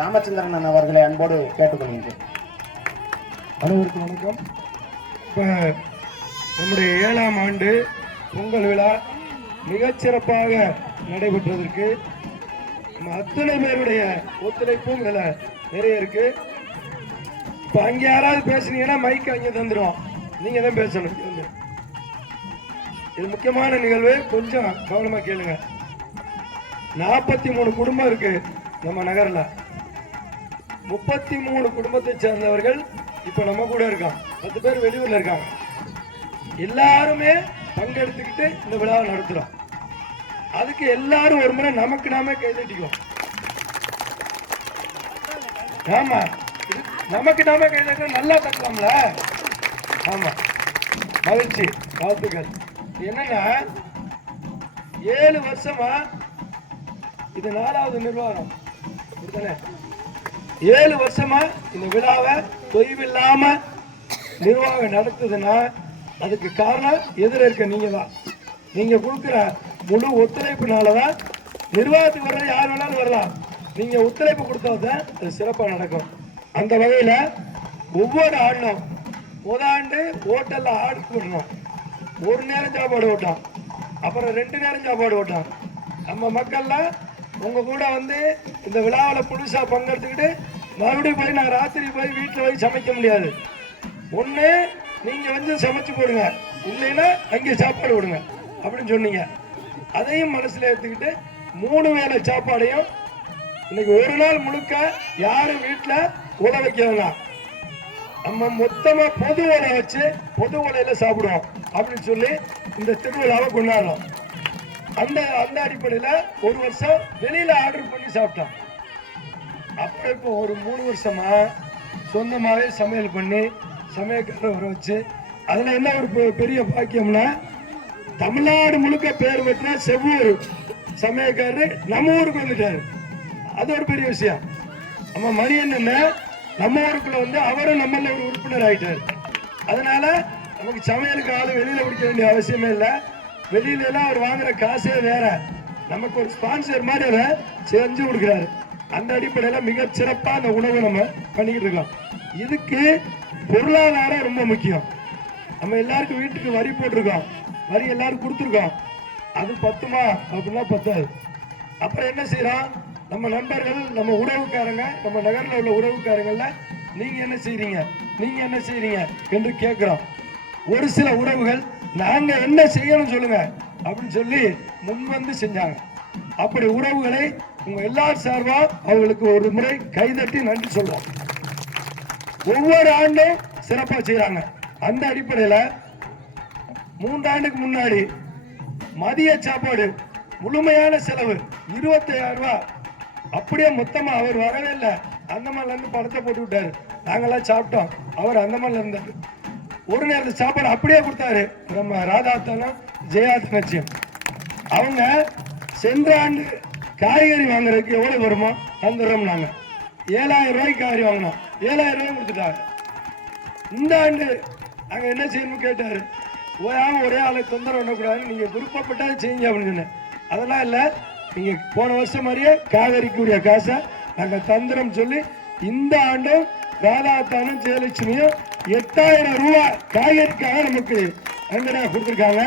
ராமச்சந்திரன் அவர்களை அன்போடு கேட்டுக்கொள்கின்றேன். அனைவருக்கும் வணக்கம். இப்போ நம்முடைய 7ஆம் ஆண்டு பொங்கல் விழா மிகச்சிறப்பாக நடைபெற்றதற்கு நம்ம அத்தனை பேருடைய ஒத்துழைப்பும் இதில் நிறைய இருக்கு. இப்போ அங்கே யாராவது பேசுனீங்கன்னா மைக்கு அங்கே தந்துடும், நீங்க தான் பேசணும். இது முக்கியமான நிகழ்வு, கொஞ்சம் கவனமா கேளுங்க. 43 குடும்பம் இருக்கு நம்ம நகர்ல. 33 குடும்பத்தை சேர்ந்தவர்கள் இப்ப நம்ம கூட இருக்காங்க. 10 பேர் வெளியூர்ல இருக்காங்க. எல்லாருமே பங்கெடுத்துக்கிட்டு இந்த விழாவை நடத்துறோம். அதுக்கு எல்லாரும் ஒரு முறை நமக்கு நாமே கைதட்டிக்குவோம். ஆமா, நமக்கு நாமே கைதட்ட நல்லா தட்டலாம்ல. ஆமா, மகிழ்ச்சி, வாழ்த்துக்கள். என்னன்னா 7 வருஷமா இது 4வது நிர்வாகம். 7 வருஷமா இந்த விழாவை தொய்வில்லாம நிர்வாகம் நடத்துதுன்னா அதுக்கு காரணம் எதிர இருக்க நீங்க தான். நீங்க கொடுக்குற முழு ஒத்துழைப்புனாலதான் நிர்வாகத்துக்கு வர்றது யார் வேணாலும் வரலாம். நீங்க ஒத்துழைப்பு கொடுத்தாதான் அது சிறப்பாக நடக்கும். அந்த வகையில ஒவ்வொரு ஆண்டும் முதலாண்டு ஹோட்டல்ல ஆடுக்கு விடணும். 1 நேரம் சாப்பாடு ஓட்டான், அப்புறம் 2 நேரம் சாப்பாடு ஓட்டான். நம்ம மக்கள்லாம் உங்க கூட வந்து இந்த விழாவில் புதுசா பங்கெடுத்துக்கிட்டு மறுபடியும் போய் நான் ராத்திரி போய் வீட்டில் போய் சமைக்க முடியாது. ஒன்று நீங்க வந்து சமைச்சு போடுங்க, இல்லைன்னா அங்கே சாப்பாடு விடுங்க அப்படின்னு சொன்னீங்க. அதையும் மனசுல எடுத்துக்கிட்டு 3 வேளை சாப்பாடையும் இன்னைக்கு ஒரு நாள் முழுக்க யாரும் வீட்டில் உழ வைக்க வேணாம், நம்ம மொத்தமா பொது உலை வச்சு பொது உலையில சாப்பிடுவோம் அப்படின்னு சொல்லி இந்த திருவிழாவை கொண்டாடுறோம். அந்த அடிப்படையில் ஒரு வருஷம் வெளியில ஆர்டர் பண்ணி சாப்பிட்டோம். அப்புறம் இப்போ ஒரு 3 வருஷமா சொந்தமாவே சமையல் பண்ணி சமையல்காரர் வர வச்சு, அதுல என்ன ஒரு பெரிய பாக்கியம்னா தமிழ்நாடு முழுக்க பேர் பெற்ற செவ்வூர் சமையல்காரர் நம்ம ஊருக்கு வந்துட்டாரு. அது ஒரு பெரிய விஷயம். நம்ம மணியண்ணன் நம்ம ஊருக்குள்ள வந்து அவரும் நம்மள ஒரு உறுப்பினர் ஆயிட்டாரு. அதனால நமக்கு சமையலுக்கு ஆளு வெளியில குடிக்க வேண்டிய அவசியமே இல்லை. வெளியில எல்லாம் அவர் வாங்குற காசே வேற, நமக்கு ஒரு ஸ்பான்சர் மாதிரி அதை செஞ்சு கொடுக்குறாரு. அந்த அடிப்படையில மிக சிறப்பா அந்த உணவை நம்ம பண்ணிக்கிட்டு இருக்கோம். இதுக்கு பொருளாதாரம் ரொம்ப முக்கியம். நம்ம எல்லாருக்கும் வீட்டுக்கு வரி போட்டிருக்கோம், வரி எல்லாரும் கொடுத்துருக்கோம். அது பத்துமா அப்படின்னா பத்தாது. அப்புறம் என்ன செய்யறோம், நம்ம நண்பர்கள், நம்ம உறவுக்காரங்க, நம்ம நகர்ல உள்ள உறவுக்காரங்கள்ல நீங்க என்ன செய்றீங்க, நீங்க என்ன செய்றீங்க என்று கேட்கிறோம். ஒரு சில உறவுகள் நாங்க என்ன செய்யணும் சொல்லுங்க அப்படின்னு சொல்லி முன் வந்து செஞ்சாங்க. அப்படி உறவுகளை உங்க எல்லாரும் சார்பா அவங்களுக்கு ஒரு முறை கைதட்டி நன்றி சொல்லுவோம். ஒவ்வொரு ஆண்டும் சிறப்பா செய்யறாங்க. அந்த அடிப்படையில 3 ஆண்டுக்கு முன்னாடி மதிய சாப்பாடு முழுமையான செலவு 25,000 ரூபாய், அப்படியே மொத்தமா அவர் வரவே இல்லை, அந்தமான்ல இருந்து பணத்தை போட்டு விட்டாரு. நாங்கெல்லாம் சாப்பிட்டோம், அவர் அந்தமான்ல இருந்தாரு. ஒரு நேரத்து சாப்பாடு அப்படியே கொடுத்தாரு நம்ம ராதாத்தனம் ஜெயா தனச்சியம். அவங்க சென்ற ஆண்டு காய்கறி வாங்குறதுக்கு எவ்வளவு வருமோ தந்துடுறோம். நாங்க 7,000 ரூபாய்க்கு காய்கறி வாங்கினோம், 7,000 ரூபாய் கொடுத்துட்டாங்க. இந்த ஆண்டு நாங்க என்ன செய்யணும்னு கேட்டாரு. ஓயாம ஒரே ஆளை தொந்தரவு பண்ணக்கூடாது, நீங்க விருப்பப்பட்டாலும் செய்யுங்க அப்படின்னு சொன்னேன். அதெல்லாம் இல்லை, நீங்க போன வருஷம் மாதிரியே காய்கறிக்குரிய காசை நாங்க தந்துடும் சொல்லி இந்த ஆண்டும் ராதாத்தானும் ஜெயலட்சுமியும் 8,000 ரூபாய் காய்கறிக்காக நமக்கு அங்கடாக கொடுத்துருக்காங்க.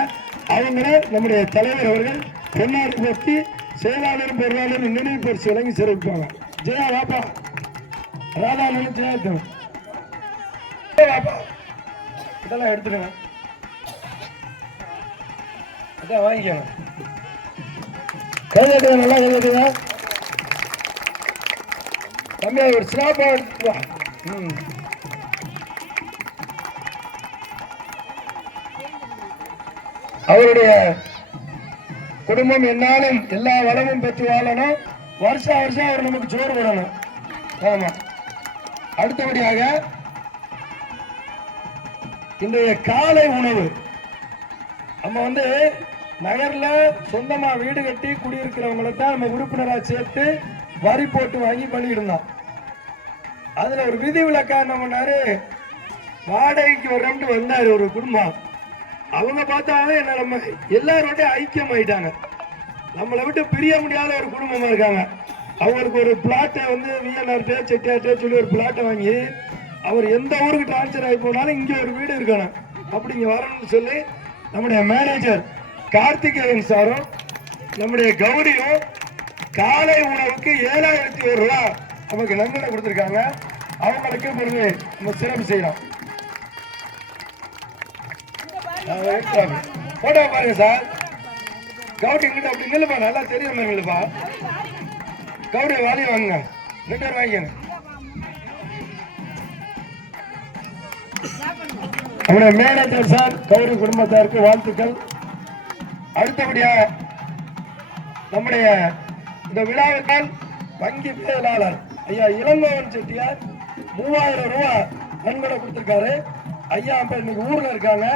அவங்கள நம்முடைய தலைவர் அவர்கள் பொன்னாடி பற்றி செயலாளரும் பொருளாளரும் நினைவு பரிசு வழங்கி சிறப்பிப்பாங்க. ஜெயா வாப்பா, ராதானு ஜெயலட்சுமி வாப்பா, இதெல்லாம் எடுத்துடுங்க, அதான் வாங்கிக்கோங்க. கைதட்டுங்க, நல்லா கைதட்டுங்க தம்பி. ஒரு சிறப்பா எடுத்துட்டு வா. அவருடைய குடும்பம் என்னாலும் எல்லா வளமும் பெற்று வாழணும். வருஷம் வருஷம் அவர் நமக்கு சோறு போடணும். ஆமா. அடுத்தபடியாக இன்றைய காலை உணவு நம்ம வந்து நகர்ல சொந்தமா வீடு கட்டி குடியிருக்கிறவங்களை தான் நம்ம உறுப்பினராக சேர்த்து வரி போட்டு வாங்கி பண்ணிட்டு இருந்தோம். அதுல ஒரு விதிவிலக்கா என்ன பண்ணாரு, வாடகைக்கு வர்றோம்னு வந்தாரு ஒரு குடும்பம். அவங்க பார்த்தாவே என்ன நம்ம எல்லாரோட ஐக்கியம் ஆயிட்டாங்க. நம்மளை விட்டு பிரிய முடியாத ஒரு குடும்பமா இருக்காங்க. அவங்களுக்கு ஒரு பிளாட்டை வந்து விஎன்ஆர்டே செட்டியார்டே சொல்லி ஒரு பிளாட்டை வாங்கி அவர் எந்த ஊருக்கு டிரான்ஸ்பர் ஆகி போனாலும் இங்கே ஒரு வீடு இருக்கணும், அப்படி இங்கே வரணும்னு சொல்லி நம்முடைய மேனேஜர் கார்த்திகேயன் சாரும் நம்முடைய கௌரியும் காலை உணவுக்கு 7,001 ரூபாய் நமக்கு நன்கொடை கொடுத்துருக்காங்க. அவங்களுக்கு பொழுது நம்ம சிறப்பு செய்யறோம். போட்டோ பாருங்க சார். கௌரி கிட்ட அப்படி நில்லுப்பா, நல்லா தெரியும் நில்லுப்பா. கௌரிய வாலியை வாங்குங்க, 2 பேர் வாங்கிக்கங்க. நம்முடைய மேனேஜர் சார் கௌரி குடும்பத்தாருக்கு வாழ்த்துக்கள். அடுத்தபடியா நம்முடைய இந்த விழாவுக்கால் வங்கி செயலாளர் ஐயா இளங்கோவன் செட்டியார் 3,000 ரூபாய் நன்கொடை கொடுத்திருக்காரு. ஐயா அப்ப இன்னைக்கு ஊர்ல இருக்காங்க.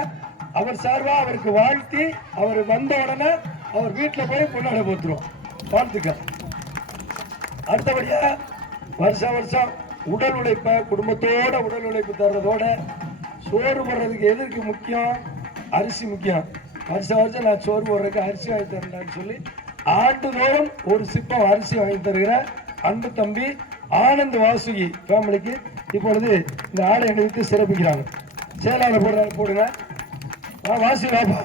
அவர் சார்பா அவருக்கு வாழ்த்தி அவர் வந்த உடனே அவர் வீட்டுல போய் கொண்டாட போத்துருவோம். வாழ்த்துக்கள். அடுத்தபடியா வருஷம் வருஷம் உடல் உழைப்ப குடும்பத்தோட உடல் உழைப்பு தர்றதோட சோறு போடுறதுக்கு எதற்கு முக்கியம், அரிசி முக்கியம். வருஷம் வருஷம் நான் சோறு போடுறதுக்கு அரிசி வாங்கி தரேன்னு சொல்லி ஆண்டுதோறும் ஒரு சிப்பம் அரிசி வாங்கி தருகிற அன்பு தம்பி ஆனந்த் வாசுகி ஃபேமிலிக்கு இப்பொழுது இந்த ஆடை அணிவித்து சிறப்பிக்கிறாங்க. செயலாளர் போடுங்க. வாசி வாப்பா,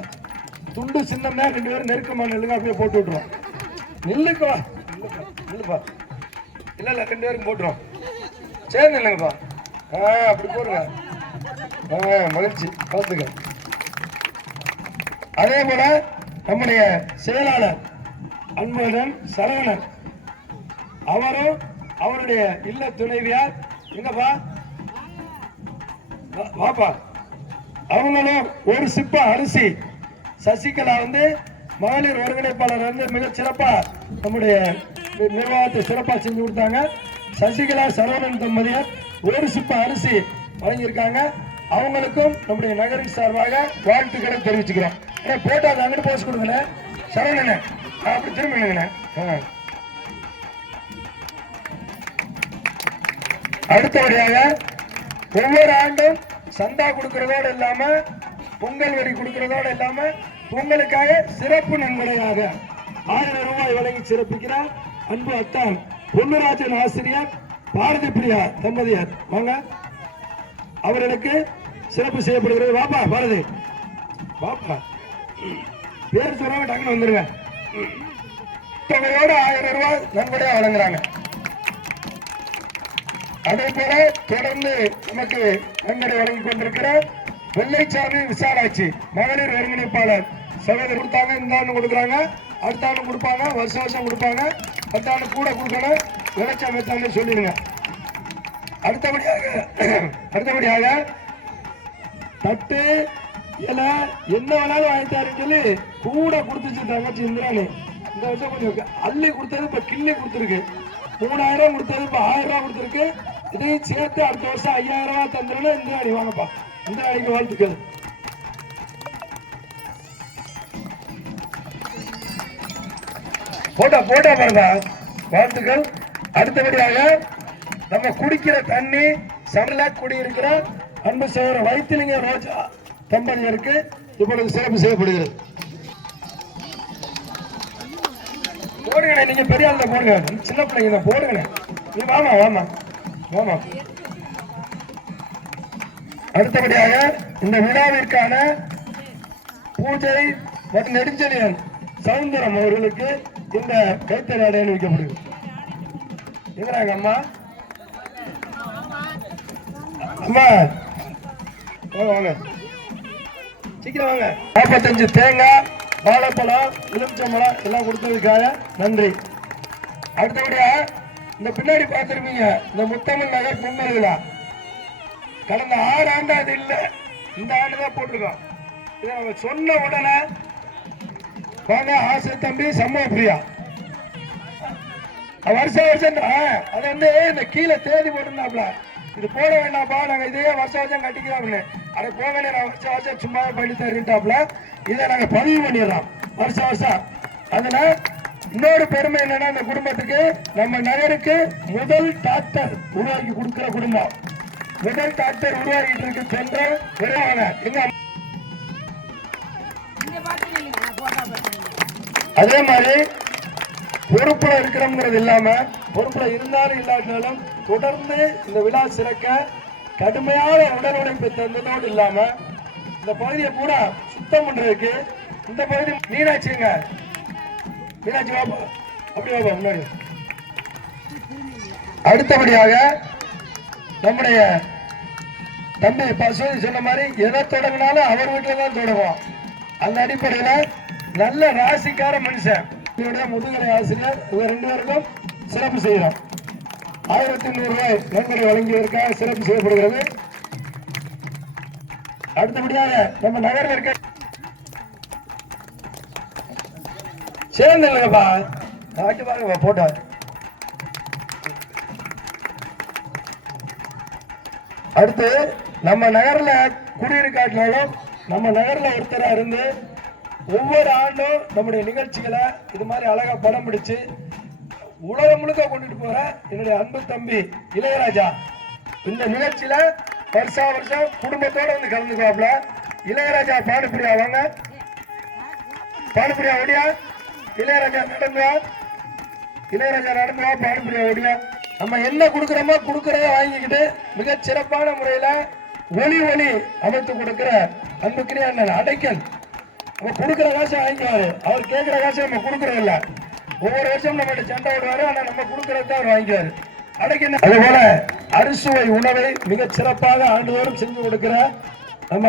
துண்டு சின்னம்னா 2 பேரும் நெருக்கமான நில்லுங்க, அப்படியே போட்டு விட்டுருவோம். நில்லுப்பா, நில்லுப்பா. இல்ல 2 பேரும் போட்டுருவோம். சேர்ந்து இல்லைங்கப்பா. அப்படி போடுங்க. மகிழ்ச்சி, பார்த்துக்க. அதே போல நம்முடைய செயலாளர் அன்புடன் சரவணன் அவரும் அவருடைய இல்ல துணைவியார் எங்கப்பா வாப்பா, அவங்களும் ஒரு சிப்ப அரிசி சசிகலா வந்து மகளிர் ஒருங்கிணைப்பாளர் வந்து மிக சிறப்பா நம்முடைய நிர்வாகத்தை சிறப்பா செஞ்சு கொடுத்தாங்க. சசிகலா சரவணன் தம்பதியர் ஒரு சிப்ப அரிசி வழங்கியிருக்காங்க. அவங்களுக்கும் நம்முடைய நகரின் சார்பாக வாழ்த்துக்களை தெரிவிச்சுக்கிறோம். போட்டோ அதை அங்கிட்டு போஸ்ட் கொடுங்கண்ணே. சரவணண்ணே அப்படி திரும்பிங்கண்ணே. அடுத்தபடியாக ஒவ்வொரு ஆண்டும் சந்தா கொடுக்கறதோடு இல்லாம பொங்கல் வரி கொடுக்கறதோடு இல்லாம பொங்கலுக்காக சிறப்பு நன்கொடையாக 1000 ரூபாய் வழங்கி சிறப்பிக்கிறார் அன்பு அத்தான் பொன்னுராஜன் ஆசிரியர் பாரதி பிரியா தம்பதியார். வாங்க, அவர்களுக்கு சிறப்பு செய்யப்படுகிறது. வாப்பா பாரதி, வாப்பா, பேர் சொல்றாங்க, டக்குன்னு வந்துருங்க. தொகையோடு 1000 ரூபாய் நன்கொடையா வழங்குறாங்க. அதே போல தொடர்ந்து நமக்கு நன்கொடை வழங்கி கொண்டிருக்கிற வெள்ளைச்சாமி விசாலாட்சி மகளிர் ஒருங்கிணைப்பாளர் சகோதரர் கொடுத்தாங்க. இந்த ஆண்டு கொடுக்குறாங்க, அடுத்த ஆண்டு கொடுப்பாங்க, வருஷம் வருஷம் கொடுப்பாங்க. அடுத்த ஆண்டு கூட கொடுக்கணும், விளைச்சா மெத்தாண்டு சொல்லிடுங்க. அடுத்தபடியாக தட்டு இலை என்ன வேணாலும் வாங்கிட்டாருன்னு சொல்லி கூட கொடுத்துச்சு தங்கச்சி இந்திராணி. இந்த வருஷம் கொஞ்சம் அள்ளி கொடுத்தது இப்ப கிள்ளி கொடுத்துருக்கு. 3000 கொடுத்தது இப்ப 1000 ரூபாய் கொடுத்துருக்கு. இதையும் சேர்த்து அடுத்த வருஷம் 5000 ரூபாய் தந்துருன்னு இந்திராணி. வாங்கப்பா, இந்திராணிக்கு வாழ்த்துக்கள். போட்டா பாருங்க, வாழ்த்துக்கள். அடுத்தபடியாக நம்ம குடிக்கிற தண்ணி சமல குடியிருக்கிற அன்பு சகோதரர் வைத்திலிங்க ரோஜா தம்பதியருக்கு இப்பொழுது சிறப்பு செய்யப்படுகிறது. போடுங்க, நீங்க பெரிய ஆள் போடுங்க, சின்ன பிள்ளைங்க போடுங்க. நீ வாமா வாமா வாமா. அடுத்தபடியாக இந்த விழாவிற்கான பூஜை மற்றும் நெடுஞ்செழியன் சவுந்தரம் அவர்களுக்கு இந்த கைத்தறி அடை அணிவிக்கப்படுகிறது. எங்கடாங்க அம்மா? அம்மா வாங்க, சீக்கிரம் வாங்க. 45 தேங்காய், வாழைப்பழம், எலுமிச்சம்பழம் எல்லாம் கொடுத்ததுக்காக நன்றி. அடுத்தபடியா இந்த பின்னாடி பார்த்திருப்பீங்க, இந்த முத்தமிழ் நகர் பொங்கல் விழா கடந்த 6 ஆண்டு அது இல்லை, இந்த ஆண்டு தான் போட்டிருக்கோம். இதை நம்ம சொன்ன உடனே வாங்க ஆசை தம்பி சம்ம பிரியா வருஷம் வருஷம் அது வந்து இந்த கீழே தேதி போட்டுருந்தாப்ல, இது போட வேண்டாம்ப்பா, நாங்க இதையே வருஷம் வருஷம் கட்டிக்கிறோம்னு. அதை போக நான் வருஷம் வருஷம் சும்மா பண்ணி தருட்டாப்ல, இதை நாங்க பதிவு பண்ணிடுறோம் வருஷம் வருஷம். அதுல இன்னொரு பெருமை என்னன்னா, இந்த குடும்பத்துக்கு நம்ம நகருக்கு முதல் டாக்டர் உருவாக்கி கொடுக்கிற குடும்பம். முதல் டாக்டர் உருவாக்கிட்டு இருக்கு சென்ட்ரல் விரைவாக. அதே மாதிரி பொறுப்புல இருக்கிறோம்ங்கிறது இல்லாம, பொறுப்புல இருந்தாலும் இல்லாட்டாலும் தொடர்ந்து இந்த விழா சிறக்க கடுமையான உடல் உழைப்பு தந்ததோடு இல்லாம இந்த பகுதியை பூரா சுத்தம் பண்றதுக்கு இந்த பகுதி மீனாட்சிங்க, மீனாட்சி வாப்பா, அப்படி வாப்பா முன்னாடி. அடுத்தபடியாக நம்முடைய தம்பி பசுவதி சொன்ன மாதிரி எதை தொடங்கினாலும் அவர் வீட்டில் தான் தொடங்குவோம். அந்த அடிப்படையில் நல்ல ராசிக்கார மனுஷன் முதுகலை ஆசிரியர், இவர் 2 பேருக்கும் சிறப்பு செய்கிறோம். 1100 ரூபாய் நன்கொடை வழங்கியதற்காக சிறப்பு செய்யப்படுகிறது. அடுத்தபடியாக நம்ம நகரில் இருக்க சேர்ந்து இல்லைங்கப்பா, நாட்டு பாருங்கப்பா போட்டோ. அடுத்து நம்ம நகர்ல குடியிருக்காட்டினாலும் நம்ம நகர்ல ஒருத்தரா இருந்து ஒவ்வொரு ஆண்டும் நம்முடைய நிகழ்ச்சிகளை இது மாதிரி அழகா படம் பிடிச்சு உலகம் முழுக்க கொண்டுட்டு போற என்னுடைய அன்பு தம்பி இளையராஜா இந்த நிகழ்ச்சியில வருஷா வருஷம் குடும்பத்தோட வந்து கலந்துக்குவாப்ல. இளையராஜா பாடுபிரியா வாங்க, பாடுபிரியா ஓடியா, இளையராஜா நடந்துவா, இளையராஜா நடந்துவா, பாடுபிரியா ஓடியா. நம்ம என்ன கொடுக்குறோமோ கொடுக்கறத வாங்கிக்கிட்டு மிக சிறப்பான முறையில ஒளி அமைத்து கொடுக்கிற அன்புக்குரிய அண்ணன் அடைக்கல். நம்ம கொடுக்குற காசை வாங்கிக்குவாரு, அவர் கேட்கிற காசை நம்ம கொடுக்கறது இல்ல. ஒவ்வொரு வருஷம் நம்ம சண்டை விடுவாரு, ஆனா நம்ம கொடுக்கறது தான் அவர் வாங்கிக்குவாரு. அடைக்கல். அதுபோல அறுசுவை உணவை மிக சிறப்பாக ஆண்டுதோறும் செஞ்சு கொடுக்கிற நம்ம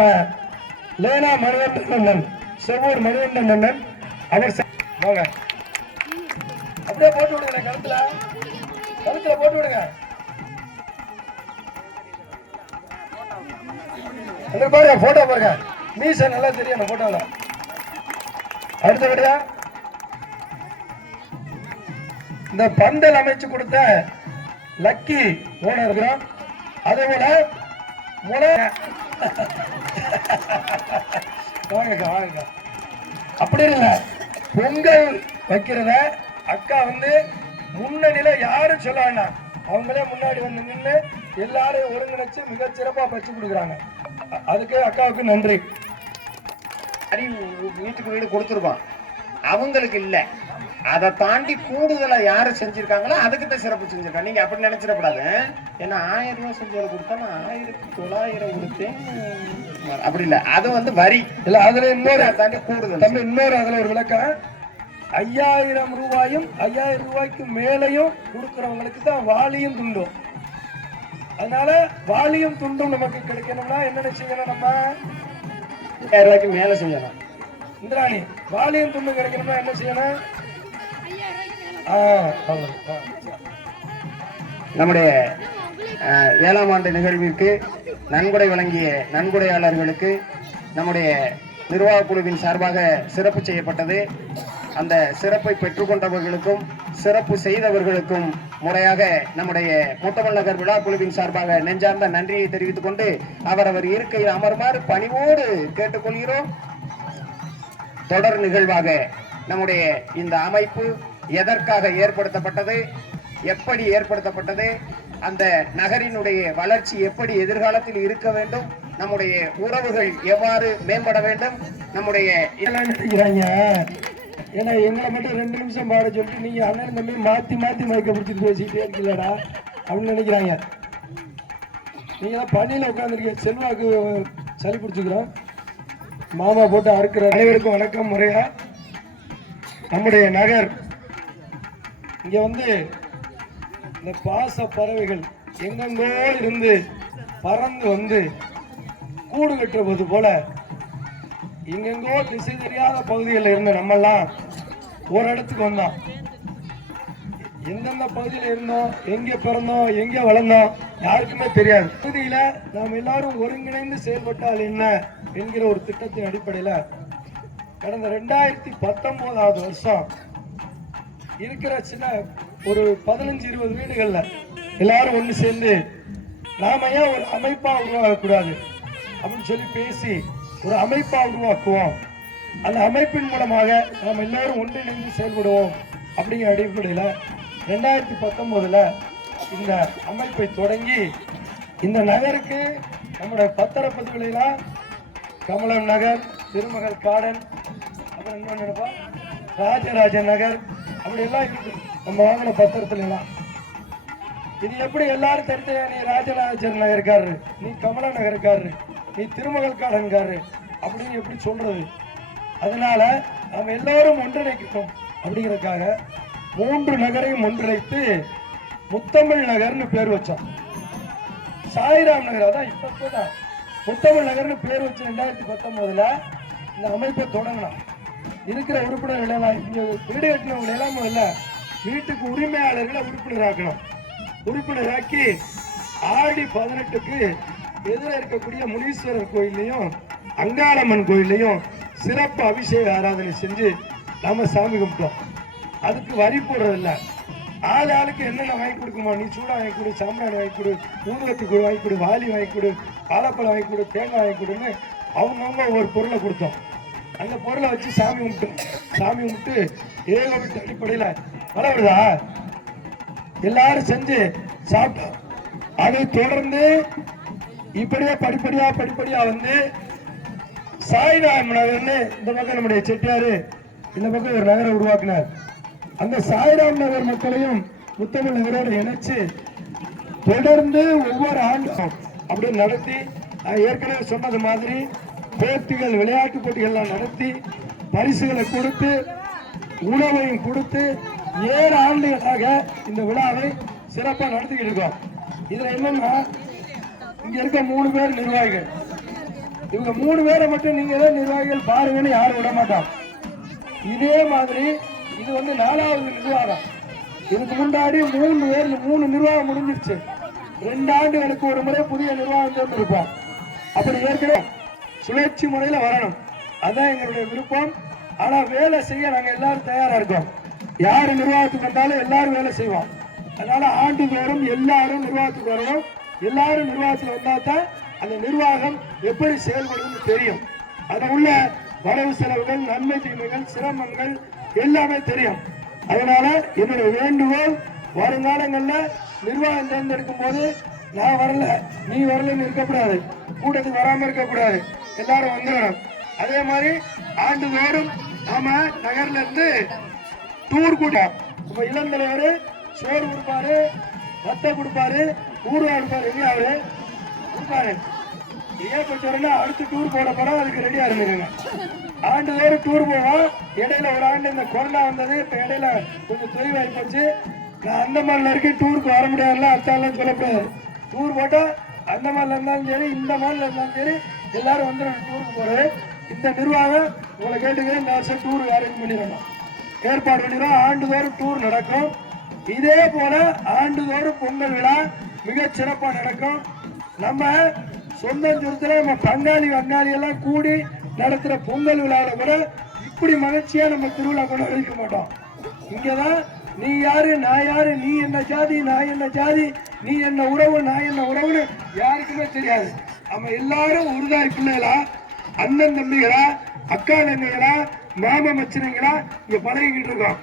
லேனா மணிவண்ணன் அண்ணன், செவ்வூர் மணிவண்ணன் அண்ணன், அவர் வாங்க அப்படியே போட்டு விடுங்க, கழுத்துல போட்டு விடுங்க. பாருங்க போட்டோ பாருங்க, மீச நல்லா தெரியும் அந்த போட்டோல. அடுத்தபடியா இந்த பந்தல் அமைச்சு கொடுத்த லக்கி ஓனர் இருக்கிறோம். அதே போல வாங்க அப்படி இல்லை, பொங்கல் வைக்கிறத அக்கா வந்து முன்னணியில யாரும் சொல்ல வேண்டாம், அவங்களே முன்னாடி வந்து நின்று எல்லாரையும் ஒருங்கிணைச்சு மிக சிறப்பா பச்சு கொடுக்குறாங்க. அதுக்கு அக்காவுக்கு நன்றி. வீட்டுக்கு வீடு கொடுத்துருக்கோம், அவங்களுக்கு இல்ல. அதை தாண்டி கூடுதலா யாரு செஞ்சிருக்காங்களோ அதுக்கிட்ட சிறப்பு செஞ்சிருக்காங்க. நீங்க அப்படி நினைச்சிடக்கூடாது. ஏன்னா 1000 ரூபாய் செஞ்சவரை கொடுத்தா நான் 1900 கொடுத்தேன், அப்படி இல்ல. அது வந்து வரி இல்ல. அதுல இன்னொரு தாண்டி கூடுதல் தம்பி, இன்னொரு அதுல ஒரு விளக்கம். 5000 ரூபாயும் 5000 ரூபாய்க்கு மேலையும் கொடுக்கறவங்களுக்கு தான் வாலியும் துண்டும். அதனால வாலியும் துண்டும் நமக்கு கிடைக்கணும்னா என்ன செய்யணும்? நம்ம 1000 ரூபாய்க்கு மேல செய்யணும். இந்திராணி, வாலியும் துண்டும் கிடைக்கணும்னா என்ன செய்யணும்? நம்முடைய 7ஆம் ஆண்டு நிகழ்விற்கு நன்கொடை வழங்கிய நன்கொடையாளர்களுக்கு நம்முடைய நிர்வாக குழுவின் சார்பாக சிறப்பு செய்யப்பட்டது. அந்த சிறப்பை பெற்றுக்கொண்டவர்களுக்கும் சிறப்பு செய்தவர்களுக்கும் முறையாக நம்முடைய முத்தமிழ் நகர் விழா குழுவின் சார்பாக நெஞ்சார்ந்த நன்றியை தெரிவித்துக் கொண்டு அவரவர் இருக்கையில் அமருமாறு பணிவோடு கேட்டுக்கொள்கிறோம். தொடர் நிகழ்வாக நம்முடைய இந்த அமைப்பு எதற்காக ஏற்படுத்தப்பட்டது, எப்படி ஏற்படுத்தப்பட்டது, அந்த நகரினுடைய வளர்ச்சி எப்படி எதிர்காலத்தில் இருக்க வேண்டும், நம்முடைய உறவுகள் எவ்வாறு மேம்பட வேண்டும், நம்முடைய நினைக்கிறாங்க. ஏன்னா எங்களை மட்டும் 2 நிமிஷம் பாட சொல்லிட்டு நீங்க அண்ணன் தம்பி மாத்தி மாத்தி மயக்க பிடிச்சிட்டு பேசிக்கிட்டே இருக்கீங்களா அப்படின்னு நினைக்கிறாங்க. நீங்க தான் பணியில உட்காந்துருக்கீங்க. செல்வாக்கு சளி பிடிச்சிக்கிறோம், மாமா போட்டு அறுக்கிற. அனைவருக்கும் வணக்கம். முறையா நம்முடைய நகர் இங்க வந்து இந்த பாச பறவைகள் எங்கெங்கோ இருந்து பறந்து வந்து கூடு கட்டுவது போல எங்கெங்கோ திசை தெரியாத பகுதிகளில் இருந்த நம்மெல்லாம் ஒரு இடத்துக்கு வந்தோம். எந்தெந்த பகுதியில் இருந்தோம், எங்கே பிறந்தோம், எங்கே வளர்ந்தோம் யாருக்குமே தெரியாது. பகுதியில நாம் எல்லாரும் ஒருங்கிணைந்து செயல்பட்டால் என்ன என்கிற ஒரு திட்டத்தின் அடிப்படையில் கடந்த 2019ஆவது வருஷம் இருக்கிற சின்ன ஒரு 15-20 வீடுகள்ல எல்லாரும் ஒன்று சேர்ந்து நாம ஏன் ஒரு அமைப்பா உருவாகக்கூடாது அப்படின்னு சொல்லி பேசி ஒரு அமைப்பா உருவாக்குவோம். அந்த அமைப்பின் மூலமாக நாம் எல்லாரும் ஒன்றிணைந்து செயல்படுவோம் அப்படிங்கிற அடிப்படையில் 2019 இந்த அமைப்பை தொடங்கி இந்த நகருக்கு நம்முடைய பத்திரப்பதிவுலாம் கமலம் நகர், திருமகள் கார்டன், அப்புறம் என்ன நினைப்பா ராஜராஜ நகர், அப்படி எல்லாம் இருக்கு நம்ம வாங்கின பத்திரத்துல எல்லாம். இது எப்படி எல்லாரும் தடுத்து, நீ ராஜராஜர் நகர்காரரு, நீ கமலா நகர்காரரு, நீ திருமகள் கார்டன்காரரு அப்படின்னு எப்படி சொல்றது? அதனால நம்ம எல்லாரும் ஒன்றிணைக்கணும் அப்படிங்கிறதுக்காக 3 நகரையும் ஒன்றிணைத்து முத்தமிழ் நகர்னு பேர் வச்சோம். சாய்ராம் நகர் அதான் இப்பதான் முத்தமிழ் நகர்னு பேர் வச்சு 2019 இந்த அமைப்பை தொடங்கணும். இருக்கிற உறுப்பினர்கள் எல்லாம் இங்க வீடு கட்டினவங்க எல்லாம் இல்ல, வீட்டுக்கு உரிமையாளர்களை உறுப்பினராக்கணும். உறுப்பினராக்கி ஆடி 18க்கு எதிர இருக்கக்கூடிய முனீஸ்வரர் கோயிலையும் அங்காளம்மன் கோயிலையும் சிறப்பு அபிஷேக ஆராதனை செஞ்சு நாம சாமி கும்பிட்டோம். அதுக்கு வரி போடுறதில்ல. ஆளுக்கு என்னென்ன வாங்கி கொடுக்குமா, நீ சூடா வாங்கி கொடு, சாம்பிராணி வாங்கி கொடு, ஊதுவத்தி கொடு வாங்கி கொடு, வாலி வாங்கி கொடு, வாழைப்பழம் வாங்கி கொடு, தேங்காய் வாங்கி கொடுன்னு அவங்கவுங்க ஒரு பொருளை கொடுத்தோம். அந்த பொருளை வச்சு சாமி கும்பிட்டோம். சாமி கும்பிட்டு ஏகப்பட்ட அடிப்படையில் மழை வருதா எல்லாரும் செஞ்சு சாப்பிட்டோம். அதை தொடர்ந்து இப்படியே படிப்படியா வந்து சாய்ராம் நகர்னு இந்த பக்கம் நம்முடைய செட்டியாரு இந்த பக்கம் ஒரு நகரை உருவாக்கினார். அந்த சாய்ராம் நகர் மக்களையும் முத்தமிழ் நகரோடு இணைச்சு தொடர்ந்து ஒவ்வொரு ஆண்டும் அப்படி நடத்தி, ஏற்கனவே சொன்னது மாதிரி போட்டிகள், விளையாட்டு போட்டிகள்லாம் நடத்தி பரிசுகளை கொடுத்து உணவையும் கொடுத்து 7 ஆண்டுகளாக இந்த விழாவை சிறப்பாக நடத்திக்கிட்டு இருக்கோம். இதுல என்னன்னா இங்க இருக்க 3 பேர் நிர்வாகிகள். இவங்க 3 பேரை மட்டும் நீங்க தான் நிர்வாகிகள் பாருங்கன்னு யாரும் விட மாட்டான். இதே மாதிரி இது வந்து 4வது நிர்வாகம். இதுக்கு முன்னாடி 3 பேர் 3 நிர்வாகம் முடிஞ்சிருச்சு. 2 ஆண்டுகளுக்கு ஒரு முறை புதிய நிர்வாகம் தேர்ந்தெடுப்போம். அப்படி ஏற்கனவே சுழற்சி முறையில வரணும். அதான் எங்களுடைய விருப்பம். ஆனா வேலை செய்ய நாங்க எல்லாரும் தயாரா இருக்கோம். யாரு நிர்வாகத்துக்கு வந்தாலும் எல்லாரும் வேலை செய்வோம். அதனால ஆண்டுதோறும் எல்லாரும் நிர்வாகத்துக்கு வரணும். எல்லாரும் நிர்வாகத்தில் வந்தா தான் அந்த நிர்வாகம் எப்படி செயல்படுதுன்னு தெரியும். அதில் உள்ள வரவு செலவுகள், நன்மை தீமைகள், சிரமங்கள் எல்லாமே தெரியும். அதனால என்னுடைய வேண்டுகோள், வருங்காலங்களில் நிர்வாகம் தேர்ந்தெடுக்கும் போது நான் வரல நீ வரலன்னு இருக்கக்கூடாது, கூட்டத்துக்கு வராம இருக்கக்கூடாது, எல்லாரும் வந்துடணும். அதே மாதிரி ஆண்டுதோறும் நாம நகர்ல இருந்து டூர் கூட்டம், இப்ப இளம் தலைவர் சோறு கொடுப்பாரு, ரத்த கொடுப்பாரு, ஊருவா கொடுப்பாரு, இல்லையா அவரு கொடுப்பாரு. ஏன் சொல்றேன்னா அடுத்து டூர் போட போறோம், அதுக்கு ரெடியா இருந்துருங்க. ஆண்டுதோறும் டூர் போவோம். இடையில ஒரு ஆண்டு இந்த கொரோனா வந்தது, இப்ப இடையில கொஞ்சம் தொய்வாகி போச்சு. நான் அந்தமான்ல இருக்கேன், டூருக்கு வர முடியாதுல்ல, அத்தாலாம் சொல்லக்கூடாது. டூர் போட்டா அந்தமான்ல இருந்தாலும் சரி, இந்த மாநில இருந்தாலும் சரி, எல்லாரும் வந்து டூருக்கு போறது. இந்த நிர்வாகம் உங்களை கேட்டுக்கிறேன், இந்த வருஷம் டூர் அரேஞ்ச் பண்ணிடணும், ஏற்பாடு பண்ணிடுறோம். ஆண்டுதோறும் டூர் நடக்கும். இதே போல ஆண்டுதோறும் பொங்கல் விழா மிக சிறப்பா நடக்கும். நம்ம சொந்த சுரத்துல நம்ம பங்காளி வங்காளி எல்லாம் கூடி நடத்துற பொங்கல் விழாவில கூட இப்படி மகிழ்ச்சியா நம்ம திருவிழா கூட அழிக்க மாட்டோம். இங்கதான் நீ யாரு நான் யாரு, நீ என்ன ஜாதி நான் என்ன ஜாதி, நீ என்ன உறவு நான் என்ன உறவுன்னு யாருக்குமே தெரியாது. நம்ம எல்லாரும் உருதாய் பிள்ளைகளா, அண்ணன் தம்பிகளா, அக்கா தங்கைகளா, மாமா மச்சினங்களா இங்க பழகிக்கிட்டு இருக்கோம்.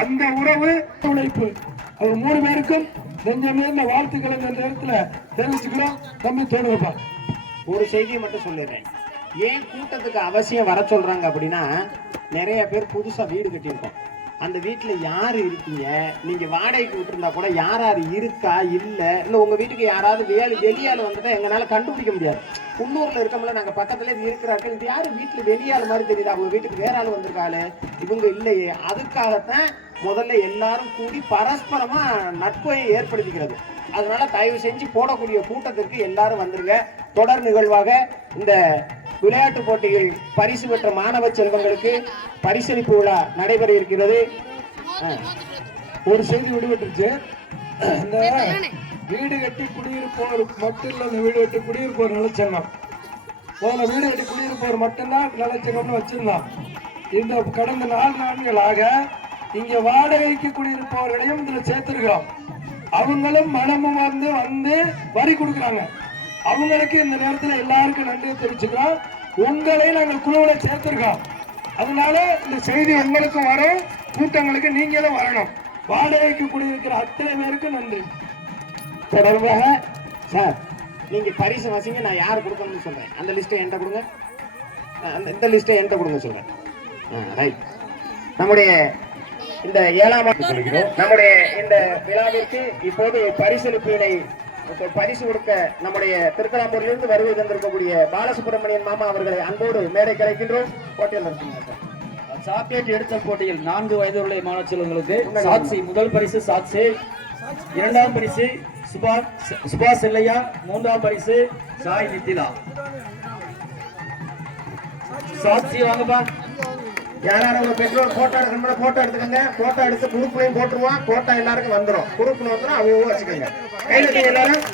அந்த உறவு உழைப்பு அவங்க 3 பேருக்கும் நெஞ்சமேர்ந்த வாழ்த்துக்களை இந்த நேரத்துல தெரிவிச்சுக்கிறோம். தம்பி தோணுப்பா. ஒரு செய்தியை மட்டும் சொல்லிடுறேன். ஏன் கூட்டத்துக்கு அவசியம் வர சொல்றாங்க அப்படின்னா, நிறைய பேர் புதுசா வீடு கட்டியிருக்கோம். அந்த வீட்டில் யார் இருக்கீங்க, நீங்கள் வாடகைக்கு விட்டுருந்தா கூட யார் யார் இருக்கா இல்லை உங்கள் வீட்டுக்கு யாராவது வெளியால் வந்துட்டா எங்களால் கண்டுபிடிக்க முடியாது. உள்ளூரில் இருக்கோம்ல, நாங்கள் பக்கத்துல இது இருக்கிறார்கள், இது யார் வீட்டில் வெளியாள் மாதிரி தெரியுது, அவங்க வீட்டுக்கு வேற ஆள் வந்திருக்காளு, இவங்க இல்லையே. அதுக்காகத்தான் முதல்ல எல்லாரும் கூடி பரஸ்பரமா நட்பை ஏற்படுத்திக்கிறது. அதனால தயவு செஞ்சு போடக்கூடிய கூட்டத்திற்கு எல்லாரும் வந்துருங்க. தொடர் நிகழ்வாக இந்த விளையாட்டு போட்டியில் பரிசு பெற்ற மாணவ செல்வங்களுக்கு பரிசளிப்பு விழா நடைபெற இருக்கிறது. ஒரு செய்தி விடுபட்டுருச்சு. இந்த வீடு கட்டி குடியிருப்போர் மட்டும் இல்ல, இந்த வீடு கட்டி குடியிருப்போர் நலச்சங்கம் முதல்ல வீடு கட்டி குடியிருப்போர் மட்டும்தான் நலச்சங்கம்னு வச்சிருந்தான். இந்த கடந்த 4 ஆண்டுகளாக இங்க வாடகைக்கு குடியிருப்பவர்களையும் இதுல சேர்த்திருக்கிறோம். அவங்களும் மனமும் வந்து வரி கொடுக்குறாங்க. அவங்களுக்கு இந்த நேரத்தில் எல்லாருக்கும் நன்றியை தெரிவிச்சுக்கிறோம். உங்களை நாங்கள் குழுவில் சேர்த்திருக்கோம். அதனால இந்த செய்தி உங்களுக்கும் வரும், கூட்டங்களுக்கு நீங்களும் வரணும். வாடகைக்கு குடியிருக்கிற அத்தனை பேருக்கு நன்றி. தொடர்பாக சார் நீங்க பரிசு வாசிங்க, நான் யார் கொடுக்கணும்னு சொல்றேன். அந்த லிஸ்ட்டை என்கிட்ட கொடுங்க, இந்த லிஸ்ட்டை என்கிட்ட கொடுங்க சொல்றேன். ரைட். நம்முடைய இந்த 7ஆம் நம்முடைய இந்த விழாவிற்கு இப்போது பரிசளிப்பினை பரிசு கொடுக்க நம்முடைய திருக்கலாம்பூரிலிருந்து வருகை தந்திருக்கக்கூடிய பாலசுப்ரமணியன் மாமா அவர்களை அன்போடு மேடை கிடைக்கின்றோம். போட்டியில் நடத்துங்க. சாக்லேட் எடுத்தல் போட்டியில் 4 வயதுடைய மாணவ செல்வங்களுக்கு சாட்சி முதல் பரிசு சாட்சி, 2ஆம் பரிசு சுபாஷ் செல்லையா, 3ஆம் பரிசு சாய் நித்திலா. சாட்சி வாங்கப்பா. யாராவது உங்க பெற்றோர் போட்டோ எடுக்கணும், போட்டோ எடுத்துக்கோங்க. போட்டோ எடுத்து குரூப்லையும் போட்டுருவோம். போட்டோ எல்லாருக்கும் வந்துடும். குரூப்ல வந்துடும், அவங்க வச்சுக்கோங்க. கையில் எல்லாரும்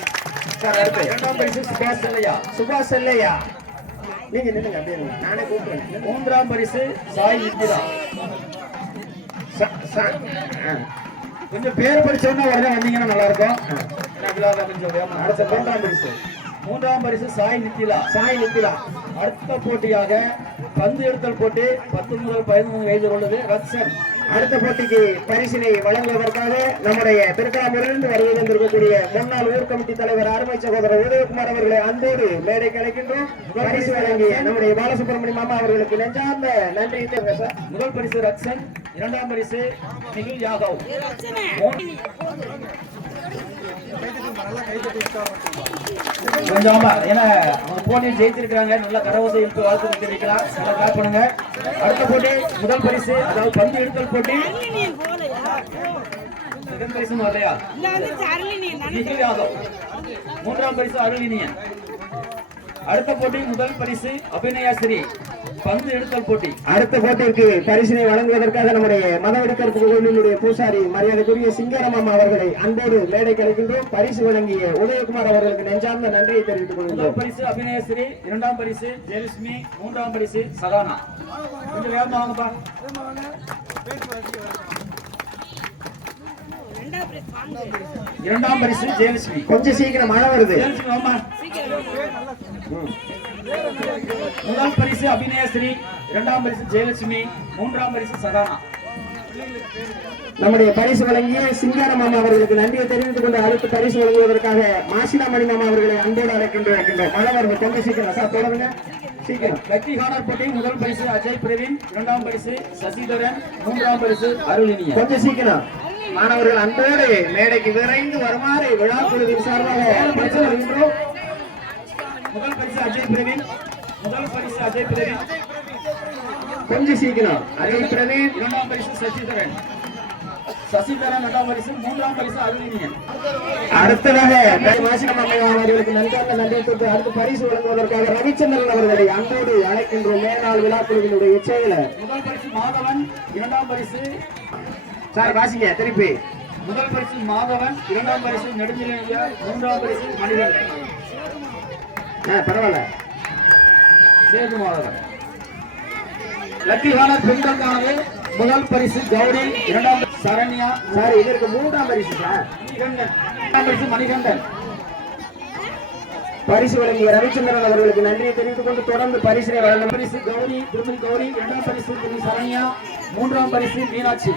சார். அடுத்து 2ஆம் பரிசு சுபாஷ் செல்லையா. சுபாஷ் செல்லையா நீங்க நின்னுங்க, அப்படியே நானே கூப்பிடுறேன். 3ஆம் பரிசு சாய் நித்திலா. கொஞ்சம் பேர் படிச்சோன்னா உடனே வந்தீங்கன்னா நல்லா இருக்கும். அடுத்த 3ஆம் பரிசு 3ஆம் பரிசு சாய் நித்திலா. சாய் நித்திலா. அடுத்த போட்டியாக பந்து எடுத்தல் போட்டி 10 முதல் 15 வயது உள்ளது ரக்ஷன். அடுத்த போட்டிக்கு பரிசினை வழங்குவதற்காக நம்முடைய திருக்கலாம்பூரிலிருந்து வருகை தந்திருக்கக்கூடிய முன்னாள் ஊர் கமிட்டி தலைவர் அருமை சகோதரர் உதயகுமார் அவர்களை அன்போடு மேடை கலைக்கின்றோம். பரிசு வழங்கிய நம்முடைய பாலசுப்ரமணிய மாமா அவர்களுக்கு நெஞ்சார்ந்த நன்றி. முதல் பரிசு ரக்ஷன், 2ஆம் பரிசு நிகில் யாதவ். கொஞ்சம் ஏன்னா அவங்க போட்டியில் ஜெயிச்சிருக்கிறாங்க, நல்லா கரவசை இழுத்து வாழ்த்து தெரிவிக்கலாம். நல்லா கிளாப் பண்ணுங்க. அடுத்த போட்டி முதல் பரிசு, அதாவது பந்து எடுத்தல் போட்டி. செகண்ட் பரிசு வரலையா? நிகில் யாதவ். 3ஆம் பரிசு அருளினியன். அடுத்த போட்டி முதல் பரிசு அபிநயாஸ்ரீ பந்து எடுத்தல் போட்டி. அடுத்த போட்டிற்கு பரிசினை வழங்குவதற்காக நம்முடைய மதவெடுக்கற்கு கோயிலுடைய பூசாரி மரியாதைக்குரிய சிங்கரமாமா அவர்களை அன்போடு மேடை கிடைக்கின்றோம். பரிசு வழங்கிய உதயகுமார் அவர்களுக்கு நெஞ்சார்ந்த நன்றியை தெரிவித்துக் கொள்கிறோம். முதல் பரிசு அபிநயஸ்ரீ, 2ஆம் பரிசு ஜெயலட்சுமி, 3ஆம் பரிசு சதானா. கொஞ்சம் வேகமா வாங்கப்பா. 2ஆம் பரிசு ஜெயலட்சுமி. கொஞ்சம் சீக்கிரம், மழை வருது. முதல் பரிசு அபிநயஸ்ரீ, 2ஆம் பரிசு ஜெயலட்சுமி, 3ஆம் பரிசு சதானா. நம்முடைய பரிசு வழங்கிய சிங்கார மாமா அவர்களுக்கு நன்றியை தெரிவித்துக் கொண்டு அடுத்து பரிசு வழங்குவதற்காக மாசிலாமணி மாமா அவர்களை அன்போடு அழைக்கின்றோம். மழை வருது, கொஞ்சம் சீக்கிரம் சார் தொடருங்க, சீக்கிரம். வெற்றி காணர் போட்டி முதல் பரிசு அஜய் பிரவீன், இரண்டாம் பரிசு சசிதரன், மூன்றாம் பரிசு அருளினியன். கொஞ்சம் சீக்கிரம். மாணவர்கள் அன்போடு மேடைக்கு விரைந்து வருமாறு விழா குழுவின் சார்பாக பரிசு வழங்குகின்றோம். முதல் பரிசு அஜய் பிரவீன், முதல் பரிசு அஜய் பிரவீன், கொஞ்சம் சீக்கிரம். அஜய் பிரவீன், இரண்டாம் பரிசு சசிதரன், சசிதரன் இரண்டாம் பரிசு, மூன்றாம் பரிசு அருளினியன். அடுத்ததாக மாசிலாமணி மாமா அவர்களுக்கு நன்றியை தொட்டு அடுத்து பரிசு வழங்குவதற்காக ரவிச்சந்திரன் அவர்களை அன்போடு அழைக்கின்றோம். மேலாள் விழா குழுவினுடைய செயலர். முதல் பரிசு மாதவன், இரண்டாம் பரிசு சார் வாசிங்க திருப்பி. முதல் பரிசு மாதவன், இரண்டாம் பரிசு நெடுஞ்செழியா, மூன்றாம் பரிசு மணிகண்டன். பரவாயில்ல. சேது மாதவன். லக்கி ஹானர் பெண்களுக்கானது முதல் பரிசு கௌரி, இரண்டாம் பரிசு சரண்யா, சார் இதற்கு மூன்றாம் பரிசு சார். மணிகண்டன், இரண்டாம் பரிசு மணிகண்டன். பரிசு வழங்கிய ரவிச்சந்திரன் அவர்களுக்கு நன்றியை தெரிவித்துக் கொண்டு தொடர்ந்து பரிசினை வழங்கும். பரிசு கௌரி, திருமதி கௌரி, இரண்டாம் பரிசு திருமதி சரண்யா, மூன்றாம் பரிசு மீனாட்சி.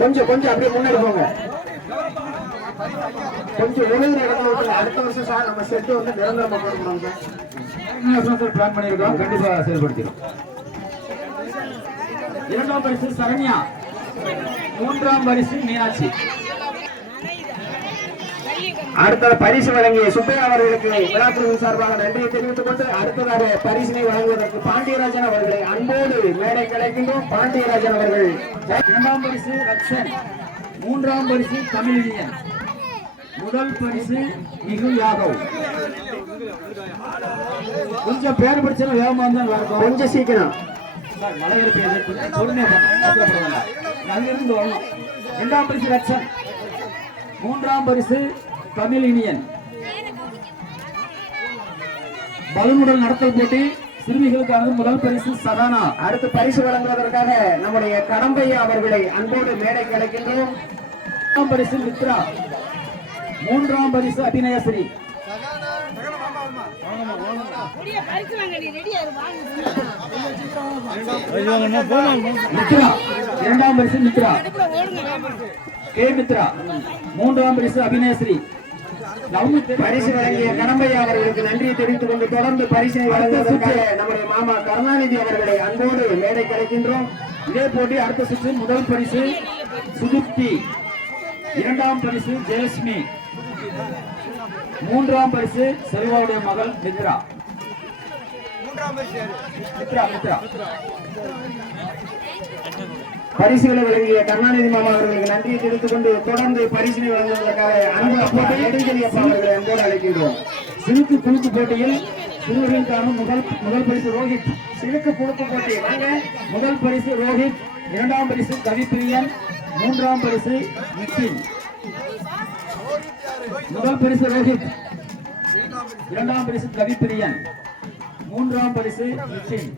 கொஞ்சம் அப்படியே முன்னாடி போங்க. கொஞ்சம் ஒழுங்கு இடத்துல விட்டு அடுத்த வருஷம் சார் நம்ம செட்டு வந்து நிரந்தரமா போடணும் சார். பிளான் பண்ணியிருக்கோம், கண்டிப்பா செயல்படுத்திடும். இரண்டாம் பரிசு சரண்யா, மூன்றாம் பரிசு மீனாட்சி. அடுத்த பரிசு வழங்கிய சுப்பையா அவர்களுக்கு விழாக்குழுவின் சார்பாக நன்றியை தெரிவித்துக் கொண்டு அடுத்ததாக பரிசினை வழங்குவதற்கு பாண்டியராஜன் அவர்களை அன்போடு மேடை கிடைக்கின்றோம். பாண்டியராஜன் அவர்கள். இரண்டாம் பரிசு ரக்ஷன், மூன்றாம் பரிசு தமிழினியன், முதல் பரிசு மிகு யாதவ். கொஞ்சம் பேர் படிச்சா வேகமா இருந்தா கொஞ்சம் சீக்கிரம். மழை இருப்பது பொறுமையாக அங்கிருந்து வரணும். இரண்டாம் பரிசு ரக்ஷன், மூன்றாம் பரிசு தமிழினியன். பலனுடன் நடத்தல் போட்டி சிறுமிகளுக்கான முதல் பரிசு சதானா. அடுத்து பரிசு வழங்குவதற்காக நம்முடைய கடம்பையா அவர்களை அன்போடு மேடை கிடைக்கின்றோம். இரண்டாம் பரிசு மித்ரா, மூன்றாம் பரிசு அபிநயஸ்ரீ. மித்ரா, இரண்டாம் பரிசு மித்ரா கே மித்ரா, மூன்றாம் பரிசு அபிநயஸ்ரீ. பரிசு வழங்கிய கடம்பையா அவர்களுக்கு நன்றியை தெரிவித்துக் கொண்டு தொடர்ந்து பரிசினை வழங்குவதற்காக நம்முடைய மாமா கருணாநிதி அவர்களை அன்போடு மேடை கிடைக்கின்றோம். இதே போட்டி அடுத்த சுற்று முதல் பரிசு சுதுப்தி, இரண்டாம் பரிசு ஜெயலட்சுமி, மூன்றாம் பரிசு செல்வாவுடைய மகள் மித்ரா. பரிசுகளை வழங்கிய கருணாநிதி மாமா அவர்களுக்கு நன்றியை தெரிவித்துக் கொண்டு தொடர்ந்து பரிசினை வழங்குவதற்காக அவர்களை அன்போடு அழைக்கின்றோம். சிறுக்கு குழுக்கு போட்டியில் சிறுவர்களுக்கான முதல் பரிசு ரோஹித். சிறுக்கு குழுக்கு போட்டி வாங்க. முதல் பரிசு ரோஹித், இரண்டாம் பரிசு கவிப்பிரியன், மூன்றாம் பரிசு நித்தின். முதல் பரிசு ரோஹித், இரண்டாம் பரிசு கவிப்பிரியன், மூன்றாம் பரிசு நித்தின்.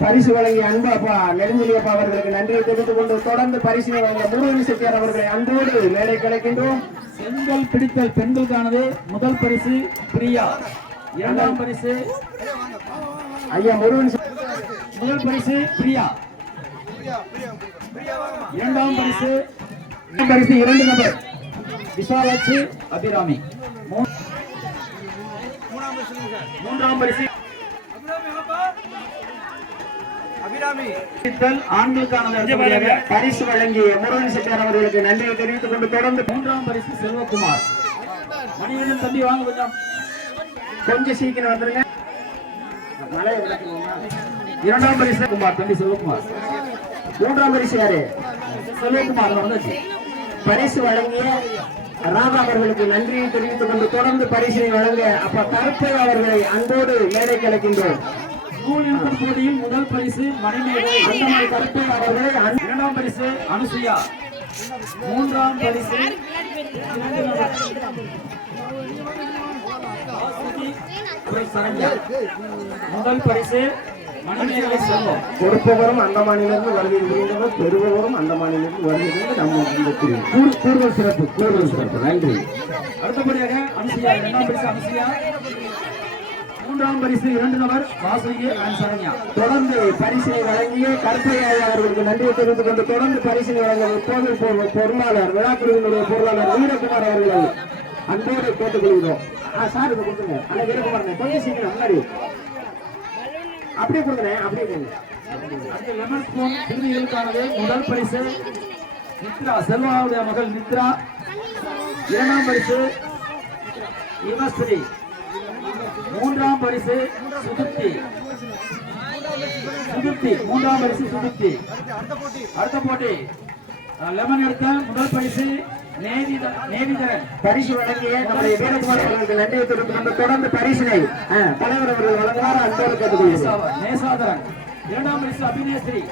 பரிசு வழங்கிய அன்பா நெடுஞ்செழியப்பா அவர்களுக்கு நன்றியை தெரிவித்துக் கொண்டு தொடர்ந்து பரிசினை வழங்கிய முருகன் செட்டியார் அவர்களை அன்போடு மேடை கிடைக்கின்றோம். செங்கல் பிடித்தல் பெண்களுக்கானது முதல் பரிசு பிரியா, இரண்டாம் பரிசு ஐயா முருகன். முதல் பரிசு பிரியா, இரண்டாம் பரிசு இரண்டு நபர் விசாலாட்சி அபிராமி, மூன்றாம் பரிசு ஆண்களுக்கானது. பரிசு வழங்கிய முருகன் செட்டியார் அவர்களுக்கு நன்றியை தெரிவித்துக் கொண்டு தொடர்ந்து மூன்றாம் பரிசு செல்வகுமார். மணிகண்டன் தம்பி வாங்க, கொஞ்சம் சீக்கிரம் வந்துருங்க. இரண்டாம் பரிசு குமார் தம்பி செல்வகுமார். மூன்றாம் பரிசு யாரு? செல்வகுமார் வந்தாச்சு. பரிசு வழங்கிய ராதா அவர்களுக்கு நன்றியை தெரிவித்துக் கொண்டு தொடர்ந்து பரிசினை வழங்க அப்ப கருப்பை அவர்களை அன்போடு மேடை கிடைக்கின்றோம். நூல் எழுத்தல் போட்டியில் முதல் பரிசு மணிமேடை அந்தமாரி கருப்பை அவர்களை, இரண்டாம் பரிசு அனுசுயா, மூன்றாம் பரிசு சரண்யா, முதல் பரிசு மணிமேடை செல்வம். கொடுப்பவரும் அந்த மாநிலத்தில் வருகிறது, பெறுபவரும் அந்த மாநிலத்தில் வருகிறது. நம்ம இந்த கூடுதல் சிறப்பு. நன்றி. அடுத்தபடியாக அனுசுயா, இரண்டாம் பரிசு அனுசுயா, மூன்றாம் பரிசு 2 நபர் வாசுகி அண்ட் சரண்யா. தொடர்ந்து பரிசினை வழங்கிய கருப்பையா அவர்களுக்கு நன்றியை தெரிவித்துக் கொண்டு தொடர்ந்து பரிசினை வழங்க பொருளாளர் விழாக்குழுவினுடைய பொருளாளர் வீரகுமார் அவர்களை அன்போடு கேட்டுக்கொள்கிறோம். சார் இதை கொடுத்துங்க. ஆனா வீரகுமார் கொஞ்சம் சீக்கிரம் முன்னாடி அப்படியே கொடுங்க, அப்படியே கொடுங்க. அடுத்து லெமன் ஸ்பூன் திருதிகளுக்கானது. முதல் பரிசு நித்ரா, செல்வாவுடைய மகள் நித்ரா. 2ஆம் பரிசு யுவஸ்ரீ. 3ஆம் பரிசு சுதுப்தி. 3ஆம் பரிசு சுதுப்தி. அடுத்த போட்டி லெமன் எடுத்த முதல் பரிசு நேவிதரன். பரிசு வழங்கிய நம்முடைய வீரகுமார் அவர்களுக்கு நன்றியை தெரிவித்துக் கொண்டு தொடர்ந்து பரிசினை தலைவர் அவர்கள் வழங்குவார் அன்போடு கேட்டுக்கொள்கிறோம். நேசாதரன். 2ஆம் பரிசு அபிநயஸ்ரீ.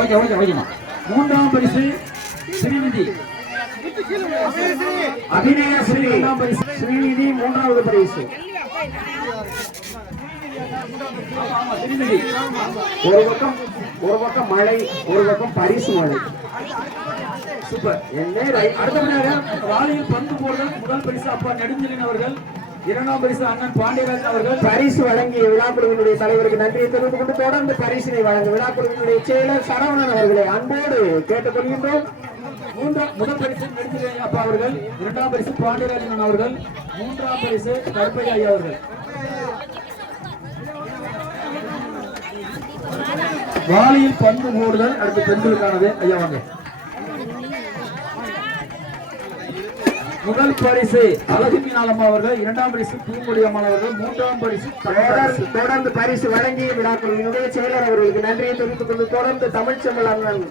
ஓகேமா. 3ஆம் பரிசு ஸ்ரீநிதி. அபிநயஸ்ரீ 2ஆம் பரிசு, ஸ்ரீநிதி 3வது பரிசு. ஸ்ரீநிதி. ஒரு பக்கம் மழை, ஒரு பக்கம் பரிசு மழை. சூப்பர். அடுத்தபடியாக வாளியில் பந்து போடுதல். முதல் பரிசு அப்பா நெடுஞ்செழியன் அவர்கள். 2ஆம் பரிசு அண்ணன் பாண்டியராஜன் அவர்கள். பரிசு வழங்கிய விழாக்குழுவினுடைய தலைவருக்கு நன்றியை தெரிவித்துக் கொண்டு தொடர்ந்து பரிசினை வழங்க விழாக்குழுவினுடைய செயலர் சரவணன் அவர்களை அன்போடு கேட்டுக்கொள்கின்றோம். முதல் பரிசு நெடுஞ்செழியன் அப்பா அவர்கள். 2ஆம் பரிசு பாண்டியராஜன் அவர்கள். 3ஆம் பரிசு கருப்பையா அவர்கள். வாளியில் பந்து போடுதல் அடுத்த பெண்களுக்கானது. ஐயா வாங்க. முதல் பரிசு அழகு மீனாளம்மா அவர்கள். 2ஆம் பரிசு பூங்கொடி அம்மாள் அவர்கள். 3ஆம் பரிசு தொடர்ந்து பரிசு வழங்கிய விழாக்குழுவினுடைய செயலர் அவர்களுக்கு நன்றியை தெரிவித்துக் கொண்டு தொடர்ந்து தமிழ்ச்செம்மல் அண்ணன்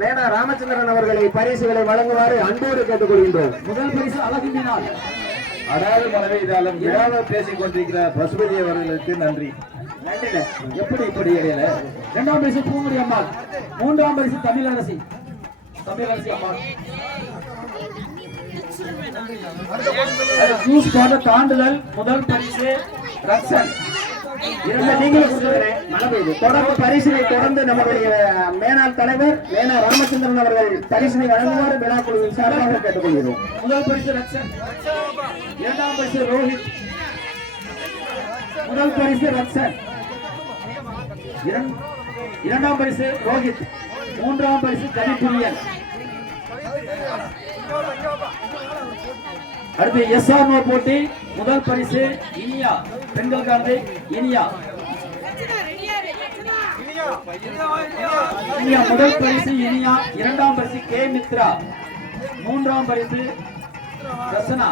நேனா ராமச்சந்திரன் அவர்களை பரிசுகளை வழங்குமாறு அன்போடு கேட்டுக்கொள்கின்றோம். முதல் பரிசு அழகு மீனாள். அடாது மனைவிதாலும் விழாவை பேசிக் கொண்டிருக்கிற பசுபதி அவர்களுக்கு நன்றி. எப்படி இடையில 2ஆம் பரிசு பூங்குடி அம்மாள். 3ஆம் பரிசு தமிழரசி அம்மாள். ஜூஸ் போன்ற தாண்டுதல். முதல் பரிசு ரக்ஷன். தொடர்ந்து பரிசினை தொடர்ந்து நம்முடைய மேனாள் தலைவர் மேனா ராமச்சந்திரன் அவர்கள் பரிசினை வழங்குமாறு விழாக்குழுவின் சார்பாக கேட்டுக்கொள்கிறோம். முதல் பரிசு ரக்ஷன். 2ஆம் பரிசு ரோஹித். முதல் பரிசு ரக்ஷன். 2ஆம் பரிசு ரோஹித். 3ஆம் பரிசு கவிப்பிரியன். அடுத்து எஸ்ஆர்ஓ போட்டி. முதல் பரிசு இனியா, பெண்களுக்கானது இனியா. முதல் பரிசு இனியா. 2ஆம் பரிசு கே மித்ரா. 3ஆம் பரிசு ரசனா.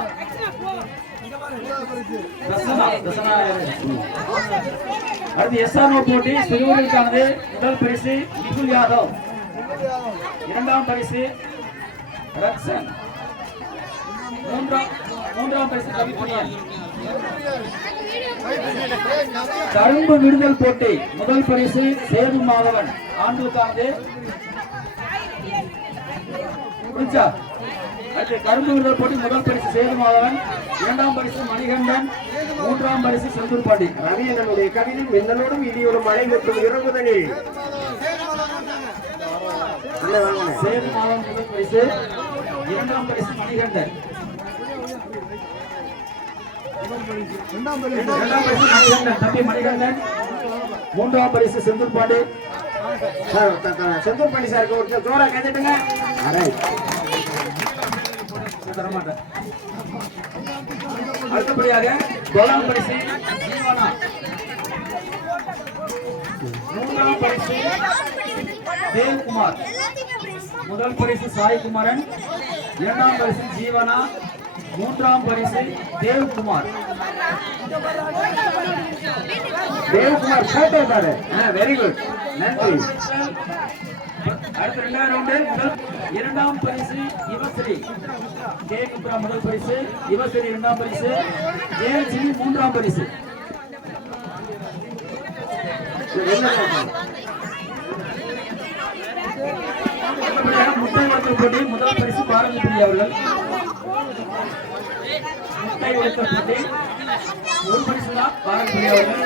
அடுத்து எஸ்ஆர்ஓ போட்டி சிறுவர்களுக்கானது. முதல் பரிசு நிகுல் யாதவ். 2ஆம் பரிசு ரக்ஷன். 3ஆம் பரிசு கவிப்பிரியன். கரும்பு விடுதல் போட்டி. முதல் பரிசு சேது மாதவன். ஆண்களுக்கானது அடுத்து கரும்பு விடுதல் போட்டி. முதல் பரிசு சேது மாதவன். 2ஆம் பரிசு மணிகண்டன். 3ஆம் பரிசு செந்தூர் பாண்டி. ரவியனுடைய கவிதை மின்னலோடும் இடியோடும் மழை மற்றும் இறங்குதலில் சேது மாதவன் முதல் பரிசு. 2ஆம் பரிசு மணிகண்டன். 2ஆம் பரிசு மணிகண்டன், தம்பி மணிகண்டன். 3ஆம் பரிசு செந்தூர் பாண்டி. செந்தூர் பாண்டி சாருக்கு ஒரு ஜோரா கேட்டுட்டுங்க. தரமாட்டேன். அடுத்தபடியாக 9ஆம் பரிசு ஜீவனா. 3ஆம் பரிசு தேவ்குமார். முதல் பரிசு சாய்குமாரன். 2ஆம் பரிசு ஜீவனா. 3ஆம் பரிசு தேவ்குமார். போட்டோ பாரு. வெரி குட், நன்றி. அடுத்த 2ஆம் ரவுண்டு. 2ஆம் பரிசு யுவஸ்ரீ. கே குப்ரா முதல் பரிசு. யுவஸ்ரீ 2ஆம் பரிசு. ஜெயலட்சுமி 3ஆம் பரிசு. முட்டை உடைத்தல் போட்டி. முதல் பரிசு பாரதி பிரியா அவர்கள். முட்டை உடைத்தல் போட்டி. ஒரு பரிசு தான் பாரதி பிரியா அவர்கள்.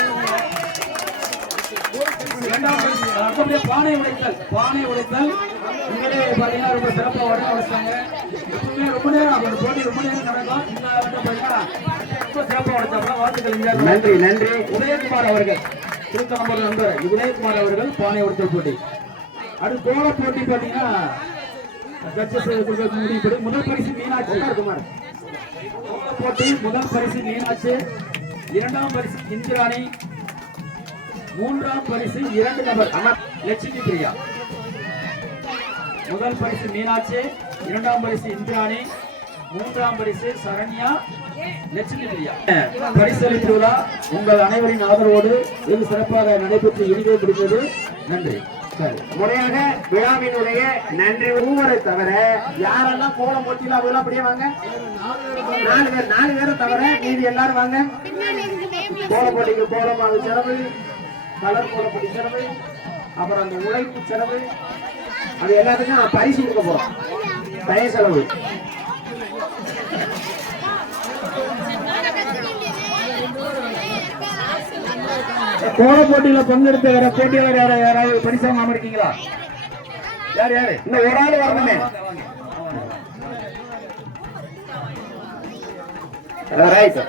2ஆம் பரிசு அடுத்தபடியாக பானை உடைத்தல். உண்மையிலே பார்த்தீங்கன்னா ரொம்ப சிறப்பாக உடைச்சாங்க. எப்பவுமே ரொம்ப நேரம் போட்டி ரொம்ப நேரம் நடக்கும். இந்த பார்த்தீங்கன்னா ரொம்ப சிறப்பாக உடைச்சாங்க. வாழ்த்துக்கள். இந்தியா நன்றி நன்றி. உதயகுமார் அவர்கள் திருத்த நம்பர் நண்பர் உதயகுமார் அவர்கள் பானை உடைத்தல் போட்டி. அடுத்து கோல போட்டி பார்த்தீங்கன்னா ஜட்ஜஸ் முடிவுபடி முதல் பரிசு மீனாட்சி குமார். கோல போட்டி முதல் பரிசு மீனாட்சி, இரண்டாம் பரிசு இந்திராணி, மூன்றாம் பரிசு 2 நபர் லட்சுமி பிரியா. முதல் பரிசு மீனாட்சி, இரண்டாம் பரிசு இந்திராணி, மூன்றாம் பரிசு சரண்யா, லட்சுமி பிரியா. பரிசளிப்பு விழா உங்கள் அனைவரின் ஆதரவோடு வெகு சிறப்பாக நடைபெற்று இனிமே முடிந்தது. நன்றி. முறையாக விழாவினுடைய நன்றி ஒவ்வொரு தவிர யாரெல்லாம் கோலம் போட்டியில அவங்க அப்படியே வாங்க. 4 பேரை தவிர மீதி எல்லாரும் வாங்க. கோல போட்டிக்கு கோலமாக செலவு, கலர் கோல போட்டி செலவு, அப்புறம் அந்த உழைப்பு செலவு, அது எல்லாத்துக்கும் பரிசு கொடுக்க போறோம். தய செலவு கோல போட்டியில பங்கெடுத்த வேற போட்டியாளர் யாராவது பரிசு வாங்காம இருக்கீங்களா? யார் யாரு? இந்த ஒரு ஆள் வரணுமே. ரைட்.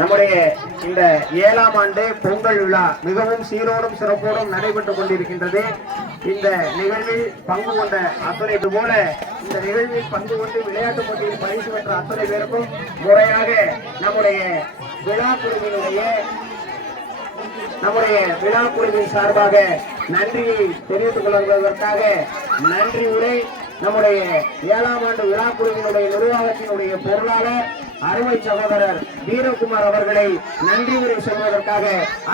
நம்முடைய இந்த 7ஆம் ஆண்டு பொங்கல் விழா மிகவும் சீரோடும் சிறப்போடும் நடைபெற்றுக் கொண்டிருக்கின்றது. இந்த நிகழ்வில் பங்கு கொண்ட அத்தனை போல இந்த நிகழ்வில் பங்கு கொண்டு விளையாட்டு போட்டியில் பரிசு பெற்ற அத்தனை பேருக்கும் முறையாக நம்முடைய விழா குழுவின் சார்பாக நன்றியை தெரிவித்துக் கொள்வதற்காக நன்றி உரை நம்முடைய 7ஆம் ஆண்டு விழா குழுவினுடைய நிர்வாகத்தினுடைய பொருளாளர் அருமை சகோதரர் வீரகுமார் அவர்களை நன்றி உரை சொல்வதற்காக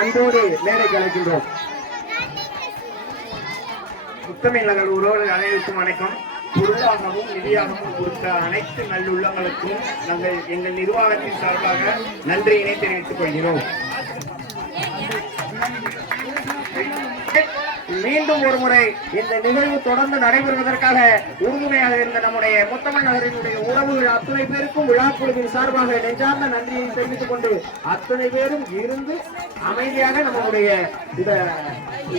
அன்போடு மேடைக்கு அழைக்கின்றோம். முத்தமிழ் நகர் உறவு அனைவருக்கும் வணக்கம். பொருளாகவும் நிதியாகவும் கொடுத்த அனைத்து நல்லுள்ளங்களுக்கும் நாங்கள் எங்கள் நிர்வாகத்தின் சார்பாக நன்றியினை தெரிவித்துக் கொள்கிறோம். மீண்டும் ஒரு முறை இந்த நிகழ்வு தொடர்ந்து நடைபெறுவதற்காக உறுதுணையாக இருந்த நம்முடைய முத்தமிழ் நகரினுடைய உறவுகள் அத்தனை பேருக்கும் விழாக்குழுவின் சார்பாக நெஞ்சார்ந்த நன்றியை தெரிவித்துக் கொண்டு அத்தனை பேரும் இருந்து அமைதியாக நம்முடைய இந்த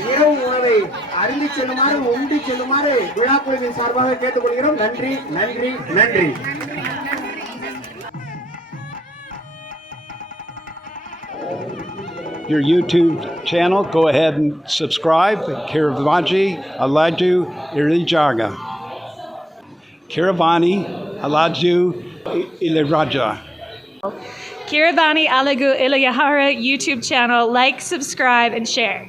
இரவு உணவை அருந்தி செல்லுமாறு உண்டி செல்லுமாறு விழாக்குழுவின் சார்பாக கேட்டுக்கொள்கிறோம். நன்றி நன்றி நன்றி. Your YouTube channel, go ahead and subscribe. Kiravani Alaju Irijaga. Kiravani Alaju Iliraja. Kiravani Alagu Ilayahara YouTube channel. Like, subscribe, and share.